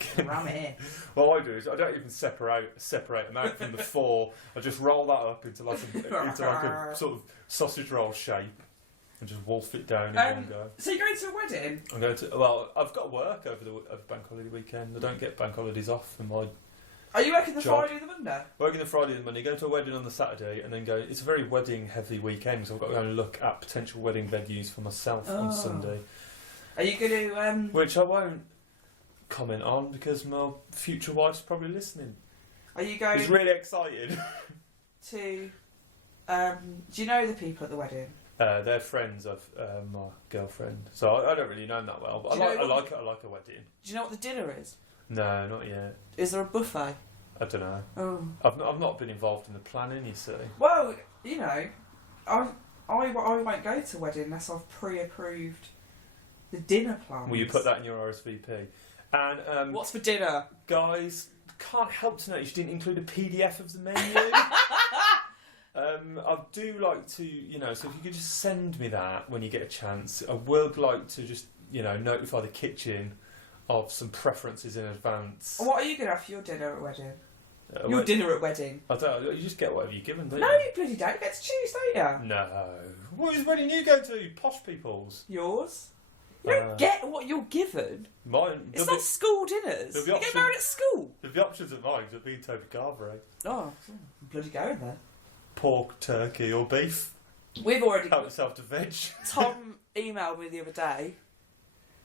Just ram it in. What I do is I don't even separate them out from the four. I just roll that up into like a sort of sausage roll shape and just wolf it down in one go. So you're going to a wedding? I'm going to. Well, I've got work over the bank holiday weekend. I don't get bank holidays off in my. Are you working the job. Friday or the Monday? Working the Friday and the Monday, go to a wedding on the Saturday, and then go. It's a very wedding-heavy weekend, so I've got to go and look at potential wedding venues for myself on Sunday. Are you going to? Which I won't comment on because my future wife's probably listening. Are you going? He's really excited. To, do you know the people at the wedding? They're friends of my girlfriend, so I don't really know them that well. But I like a wedding. Do you know what the dinner is? No, not yet. Is there a buffet? I don't know. Oh. I've not been involved in the planning, you see. Well, you know, I won't go to a wedding unless I've pre-approved the dinner plans. Will you put that in your RSVP? And what's for dinner? Guys, can't help to notice you didn't include a PDF of the menu. I do like to, so if you could just send me that when you get a chance. I would like to just, notify the kitchen of some preferences in advance. What are you going to have for your dinner at wedding? Your dinner at wedding? I don't know, you just get whatever you're given, don't you? No, you bloody don't. You get to choose, don't you? No. What wedding you go to? Posh people's. Yours? You don't get what you're given. Mine. It's not school dinners. You get married at school. There'll be options at mine, it'll be Toby Carvery. Oh, I'm bloody going there. Pork, turkey or beef. We've already... Help yourself to veg. Tom emailed me the other day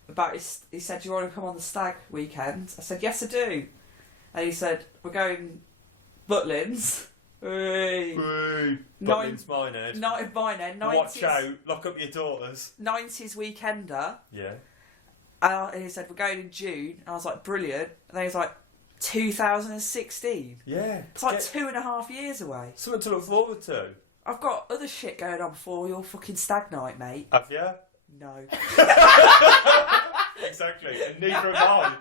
about he said, do you want to come on the stag weekend? I said, yes I do. And he said, we're going Butlins. Butlins Minehead. Minehead. 90s, watch out, lock up your daughters. 90s weekender. Yeah. And he said, we're going in June. And I was like, brilliant. And then he's like, 2016. Yeah. It's like 2.5 years away. Something to look forward to. I've got other shit going on before your fucking stag night, mate. Have you? No. Exactly, and neither have I.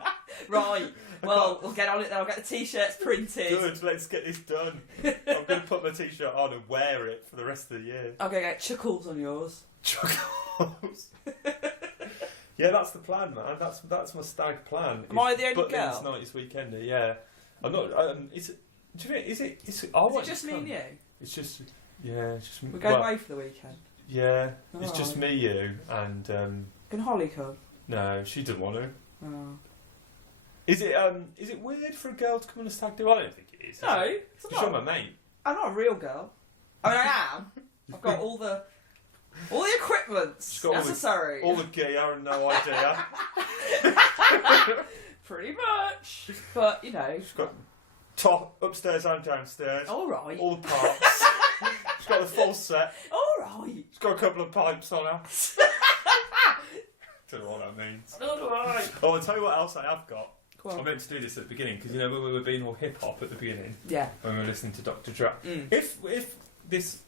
Right, well, we'll get on it then. I'll get the t-shirts printed. Good, let's get this done. I'm going to put my t-shirt on and wear it for the rest of the year. I'm going to get chuckles on yours. Chuckles? Yeah, that's the plan, man. That's my stag plan. Am I the only girl? girl? It's weekender, yeah. I'm not... do you think... Is it just me and you? It's just... Yeah, it's just... We're going away for the weekend. Yeah, it's just me, you, and... Can Holly come? No, she doesn't want to. Oh. Is it weird for a girl to come on a stag do? I don't think it is. No, it's not. You're my mate. I'm not a real girl. I mean, I am. I've got all the equipments necessary. All the gear and no idea. Pretty much. But, She's got top, upstairs and downstairs. All right. All the parts. She's got the full set. All right. She's got a couple of pipes on her. Don't know what that means. All right. Oh, I'll tell you what else I have got. Go on. I meant to do this at the beginning because when we were being all hip hop at the beginning. Yeah. When we were listening to Dr. Dre. Mm. If this,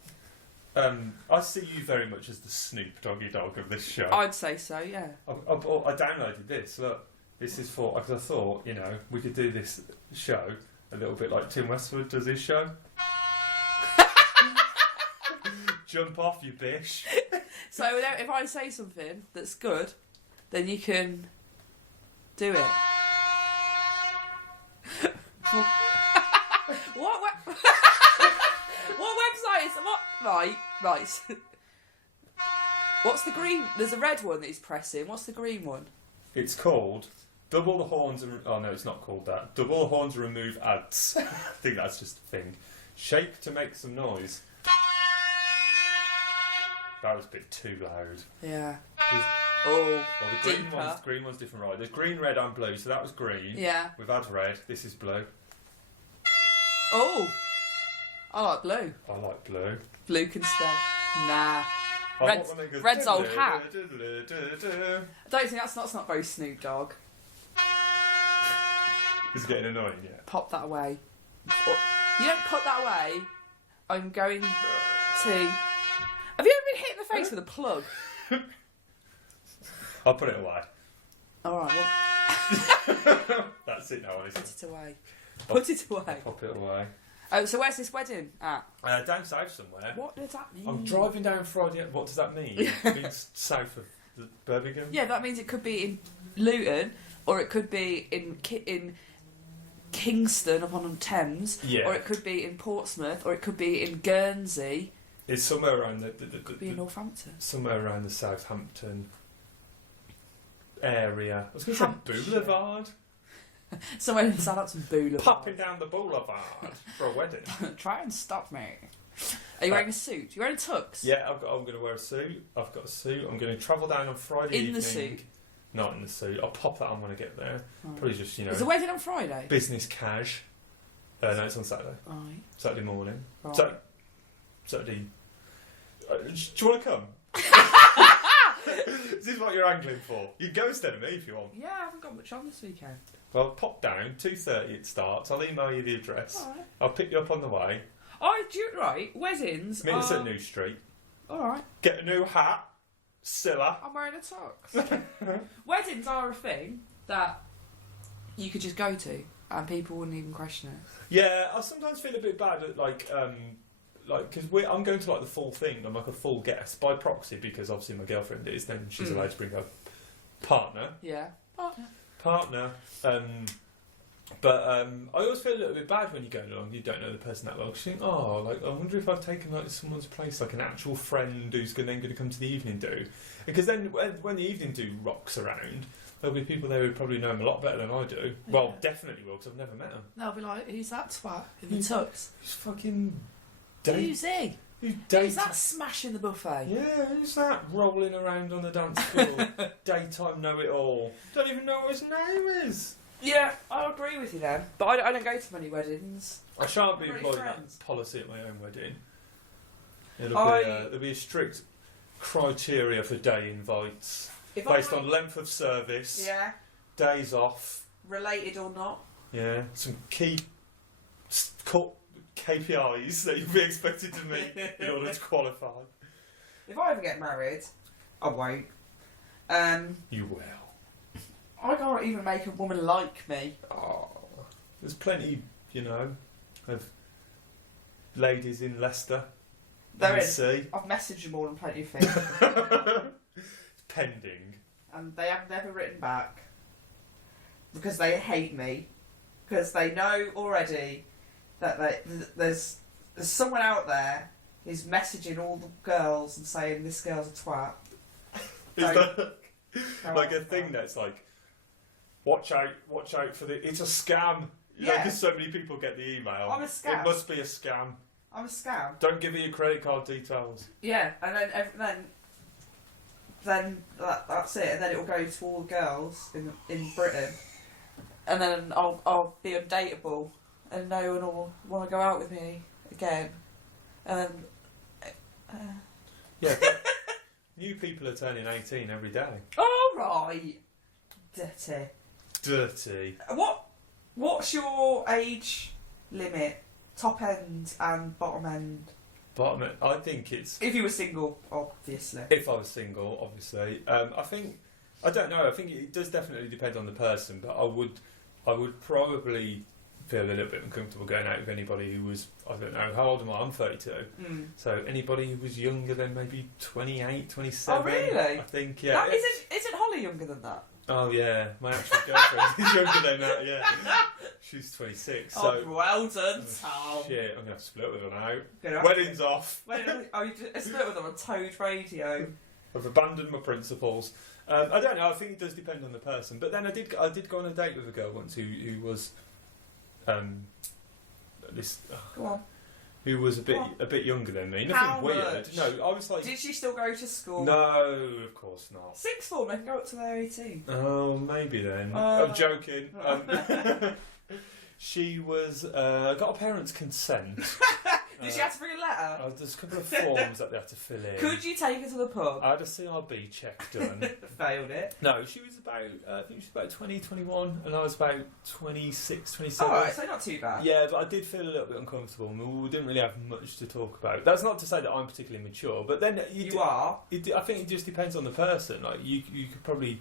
I see you very much as the Snoop Doggy Dog of this show. I'd say so. Yeah. I downloaded this. Look, this is for because I thought we could do this show a little bit like Tim Westwood does his show. Jump off, you bish. So if I say something that's good, then you can do it. What website is what? Right. What's the green? There's a red one that he's pressing. What's the green one? It's called Double the Horns and... Oh no, it's not called that. Double the Horns and Remove Ads. I think that's just a thing. Shake to make some noise. That was a bit too loud. Yeah. Well, the green one's different, right? There's green, red and blue, so that was green. Yeah. We've had red, this is blue. Oh! I like blue. I like blue. Blue can stay. Nah. Red's old hat. I don't think that's not very Snoop Dogg. It's getting annoying, yeah. Pop that away. You don't put that away. I'm going to... Have you ever been hit in the face with a plug? I'll put it away. Alright, well... That's it now, honestly. Put it away. Put it away. Pop it away. Oh, so where's this wedding at? Down south somewhere. What does that mean? I'm driving down Friday. What does that mean? It means south of Birmingham. Yeah, that means it could be in Luton, or it could be in Kingston upon Thames, Yeah. or it could be in Portsmouth, or it could be in Guernsey. It's somewhere around It could be in Northampton. somewhere around the Southampton area. I was going to say Hampshire. Boulevard. Somewhere in Southampton Boulevard. Popping down the boulevard for a wedding. Try and stop me. Are you wearing a suit? You're wearing a tux? Yeah, I'm going to wear a suit. I've got a suit. I'm going to travel down on Friday evening. In the suit? Not in the suit. I'll pop that on when I get there. Right. Probably just, Is the wedding on Friday? business cash. No, it's on Saturday. Right. Saturday morning. Right. Saturday. Do you want to come? This is what you're angling for. You can go instead of me if you want. Yeah, I haven't got much on this weekend. Well, pop down. 2:30 it starts. I'll email you the address. Alright. I'll pick you up on the way. Right, weddings Meet us are... at New Street. Alright, Get a new hat. Scylla. I'm wearing a tux. Weddings are a thing that you could just go to and people wouldn't even question it. Yeah, I sometimes feel a bit bad at because I'm going to like the full thing. I'm like a full guest by proxy because obviously my girlfriend is. Then she's allowed to bring her partner. Yeah. Partner. But I always feel a little bit bad when you go along. You don't know the person that well. You think, I wonder if I've taken like someone's place, like an actual friend who's then going to come to the evening do. Because then when the evening do rocks around, there'll be people there who probably know him a lot better than I do. Yeah. Well, definitely will because I've never met them. They'll be like, "Who's that twat in the tux? Who's fucking? Who's he? Who's that smashing the buffet? Yeah, who's that rolling around on the dance floor? Daytime know-it-all. Don't even know what his name is. Yeah, I agree with you then. But I don't go to many weddings. I shan't be employing that policy at my own wedding. There'll be a strict criteria for day invites based on length of service, days off, related or not. Yeah, some key KPIs that you'll be expected to meet in order to qualify. If I ever get married, I won't. You will. I can't even make a woman like me. Oh, there's plenty, of ladies in Leicester. There is. I've messaged them all and plenty of things. Pending. And they have never written back. Because they hate me. Because they know already that there's someone out there who's messaging all the girls and saying this girl's a twat. Is that like a thing that's like, watch out for it's a scam. Because so many people get the email. I'm a scam. It must be a scam. I'm a scam. Don't give me your credit card details. Yeah, and then that's it, and then it'll go to all the girls in Britain, and then I'll be undateable, and no one will want to go out with me again, and then yeah. But new people are turning 18 every day. All right, dirty. What's your age limit? Top end and bottom end. Bottom end. I think it's. If you were single, obviously. If I was single, obviously. I don't know. I think it does definitely depend on the person, but I would probably feel a little bit uncomfortable going out with anybody who was, I don't know, how old am I? I'm 32. So anybody who was younger than maybe 28, 27. Oh, really? I think, yeah. Isn't Holly younger than that? Oh, yeah. My actual girlfriend is younger than that, yeah. She's 26. So, well done, Tom. Shit, I'm going to have to split with her now. Gonna Wedding's off. You just split with them on Toad Radio. I've abandoned my principles. I don't know. I think it does depend on the person. But then I did go on a date with a girl once who was Go on. who was a bit younger than me. Nothing weird. Much? No, I was like. Did she still go to school? No, of course not. Sixth form, they can go up to their 18. Oh, maybe then. I'm joking. She was got her parents' consent. Did she have to bring a letter? There's a couple of forms that they had to fill in. Could you take her to the pub? I had a CRB check done. Failed it. No, she was about, I think she was about 20, 21, and I was about 26, 27. Alright, so not too bad. Yeah, but I did feel a little bit uncomfortable, and we didn't really have much to talk about. That's not to say that I'm particularly mature, but then you are. I think it just depends on the person. Like, you could probably,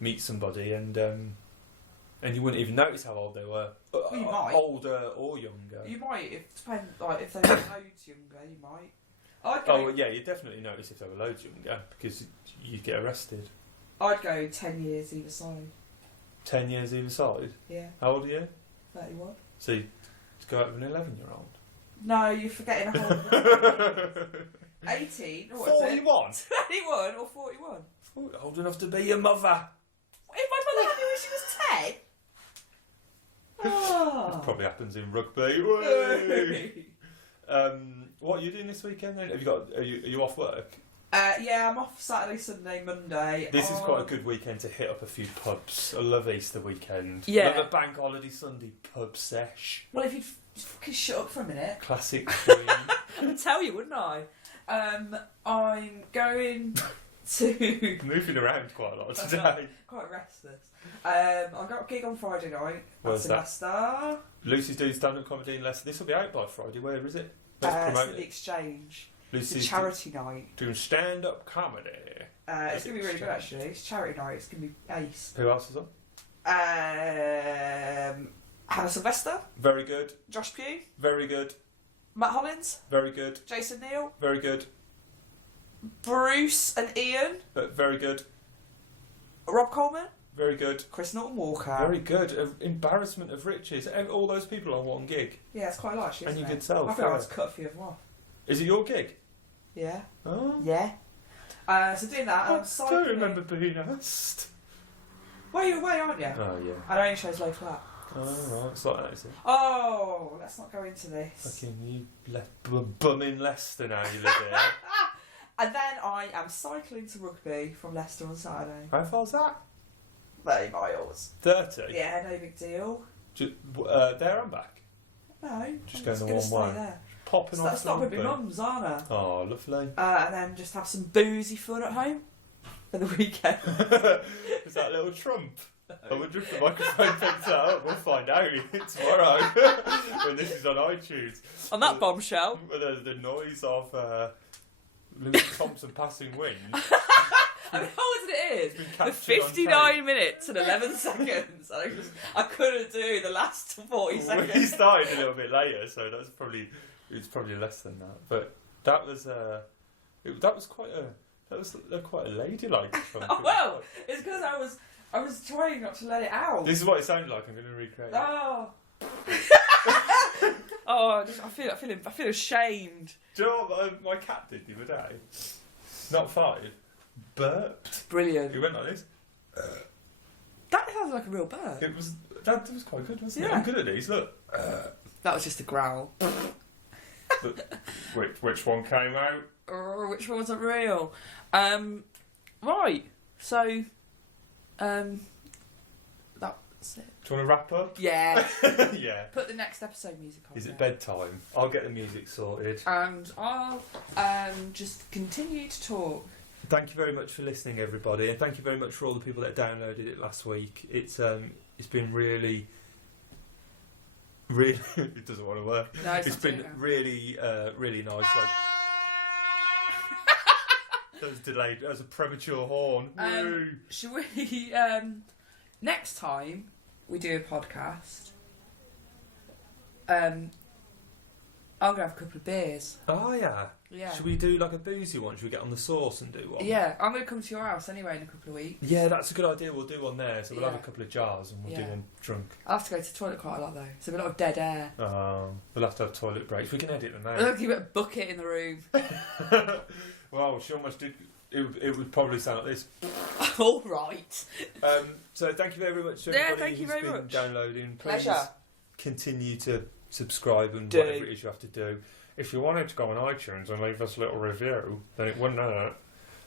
meet somebody and, And you wouldn't even notice how old they were. Well, you might. Older or younger. You might, if depend, like if they were loads younger, you might. I'd go, Oh, well, yeah, you definitely notice if they were loads younger because you'd get arrested. I'd go 10 years either side. 10 years either side? Yeah. How old are you? 31. So you go out with an 11-year-old? No, you're forgetting a whole 18 or what is it? 41? 21 or 41. Old enough to be your mother. If my mother had me when she was 10? Oh. Probably happens in rugby. Whey! What are you doing this weekend then? Have you got? Are you off work? Yeah, I'm off Saturday, Sunday, Monday. This is quite a good weekend to hit up a few pubs. I love Easter weekend. Yeah. Love a bank holiday Sunday pub sesh. Well, if you'd fucking shut up for a minute. Classic Queen. I'd tell you, wouldn't I? I'm going to... Moving around quite a lot today. Quite restless. I've got a gig on Friday night. Where's at Leicester. Lucy's doing stand-up comedy in Leicester. This will be out by Friday. Where is it? It's Let's promote the it. Exchange. Lucy's It's a charity night. doing stand-up comedy. It's going to be really good, actually. It's charity night. It's going to be ace. Who else is on? Hannah Sylvester. Very good. Josh Pugh. Very good. Matt Hollins. Very good. Jason Neal. Very good. Bruce and Ian. Very good. Rob Coleman. Very good. Chris Norton Walker. Very good. Embarrassment of riches. All those people on one gig. Yeah, it's quite large, isn't And you it? could sell. I feel like I'd cut a few of them off. Is it your gig? Yeah. Oh. Yeah. So doing that, and I'm I cycling. don't remember being asked. Well, you're away, aren't you? Oh, yeah. And I only chose low flat. Oh, right. It's like that, is it? Oh, let's not go into this. Fucking you bum in Leicester now, you live here. And then I am cycling to rugby from Leicester on Saturday. How far's that? 30 miles. 30? Yeah, no big deal. There and back? No, Just I'm going the gonna one stay way. there. Popping So off. that's not with my rugby. mum's, aren't I? Oh, lovely. And then just have some boozy fun at home for the weekend. Is that little Trump? I wonder if the microphone picks that up. We'll find out tomorrow when this is on iTunes. On that bombshell. The noise of Luke Thompson passing wind. I know what it is. Been The captured on 59 minutes and 11 seconds. I couldn't do the last 40 tape. seconds. We started a little bit later, so it's probably less than that. But that was quite a ladylike Trump. Oh, well, it's because I was trying not to let it out. This is what it sounded like. I'm going to recreate it. Oh. I feel ashamed. Do you know what my cat did the other day? Not five. Burped. Brilliant. He went like this. That sounds like a real bird. That was quite good, wasn't it? Yeah. I'm good at these. Look. That was just a growl. Which one came out? Which one wasn't real? Right. So, that's it. Do you want to wrap up? Yeah. Yeah. Put the next episode music on. Is it bedtime? I'll get the music sorted. And I'll just continue to talk. Thank you very much for listening, everybody, and thank you very much for all the people that downloaded it last week. It's been really. It doesn't want to work. No, It's been really nice. Like, that was delayed. That was a premature horn. Woo. Should we? Next time we do a podcast, I'm gonna have a couple of beers. Oh yeah. Yeah. Should we do like a boozy one? Should we get on the sauce and do one? Yeah, I'm gonna come to your house anyway in a couple of weeks. Yeah, that's a good idea. We'll do one there. So we'll have Yeah. a couple of jars and we'll do Yeah. one drunk. I'll have to go to the toilet quite a lot though. It's a lot of dead air. We'll have to have toilet breaks. We can edit them out. Look, you got a bucket in the room. Well, she almost did. It would probably sound like this. All right. So thank you very much to Yeah, everybody thank you who's very been much. downloading. Please Pleasure. continue to subscribe and Do. whatever it is you have to do. If you wanted to go on iTunes and leave us a little review, then it wouldn't hurt.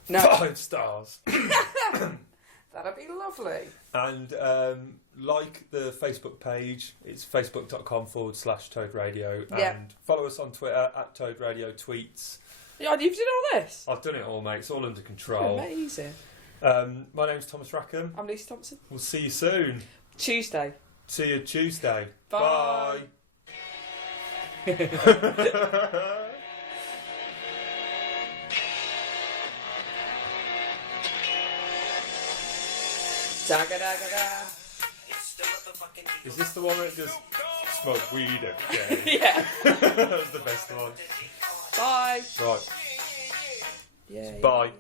No. 5 stars. That'd be lovely. And like the Facebook page, it's facebook.com/Toad Radio. Yeah. And follow us on Twitter @Toad Radio Tweets. Yeah, you did all this. I've done it all, mate. It's all under control. Amazing. My name's Thomas Rackham. I'm Lucy Thompson. We'll see you soon. Tuesday. See you Tuesday. Bye. Bye. Daga daga da. It's still at the Is this the one that just smoke weed every day? Yeah. That's the best one. Bye. Right. Yeah. Bye. Yeah.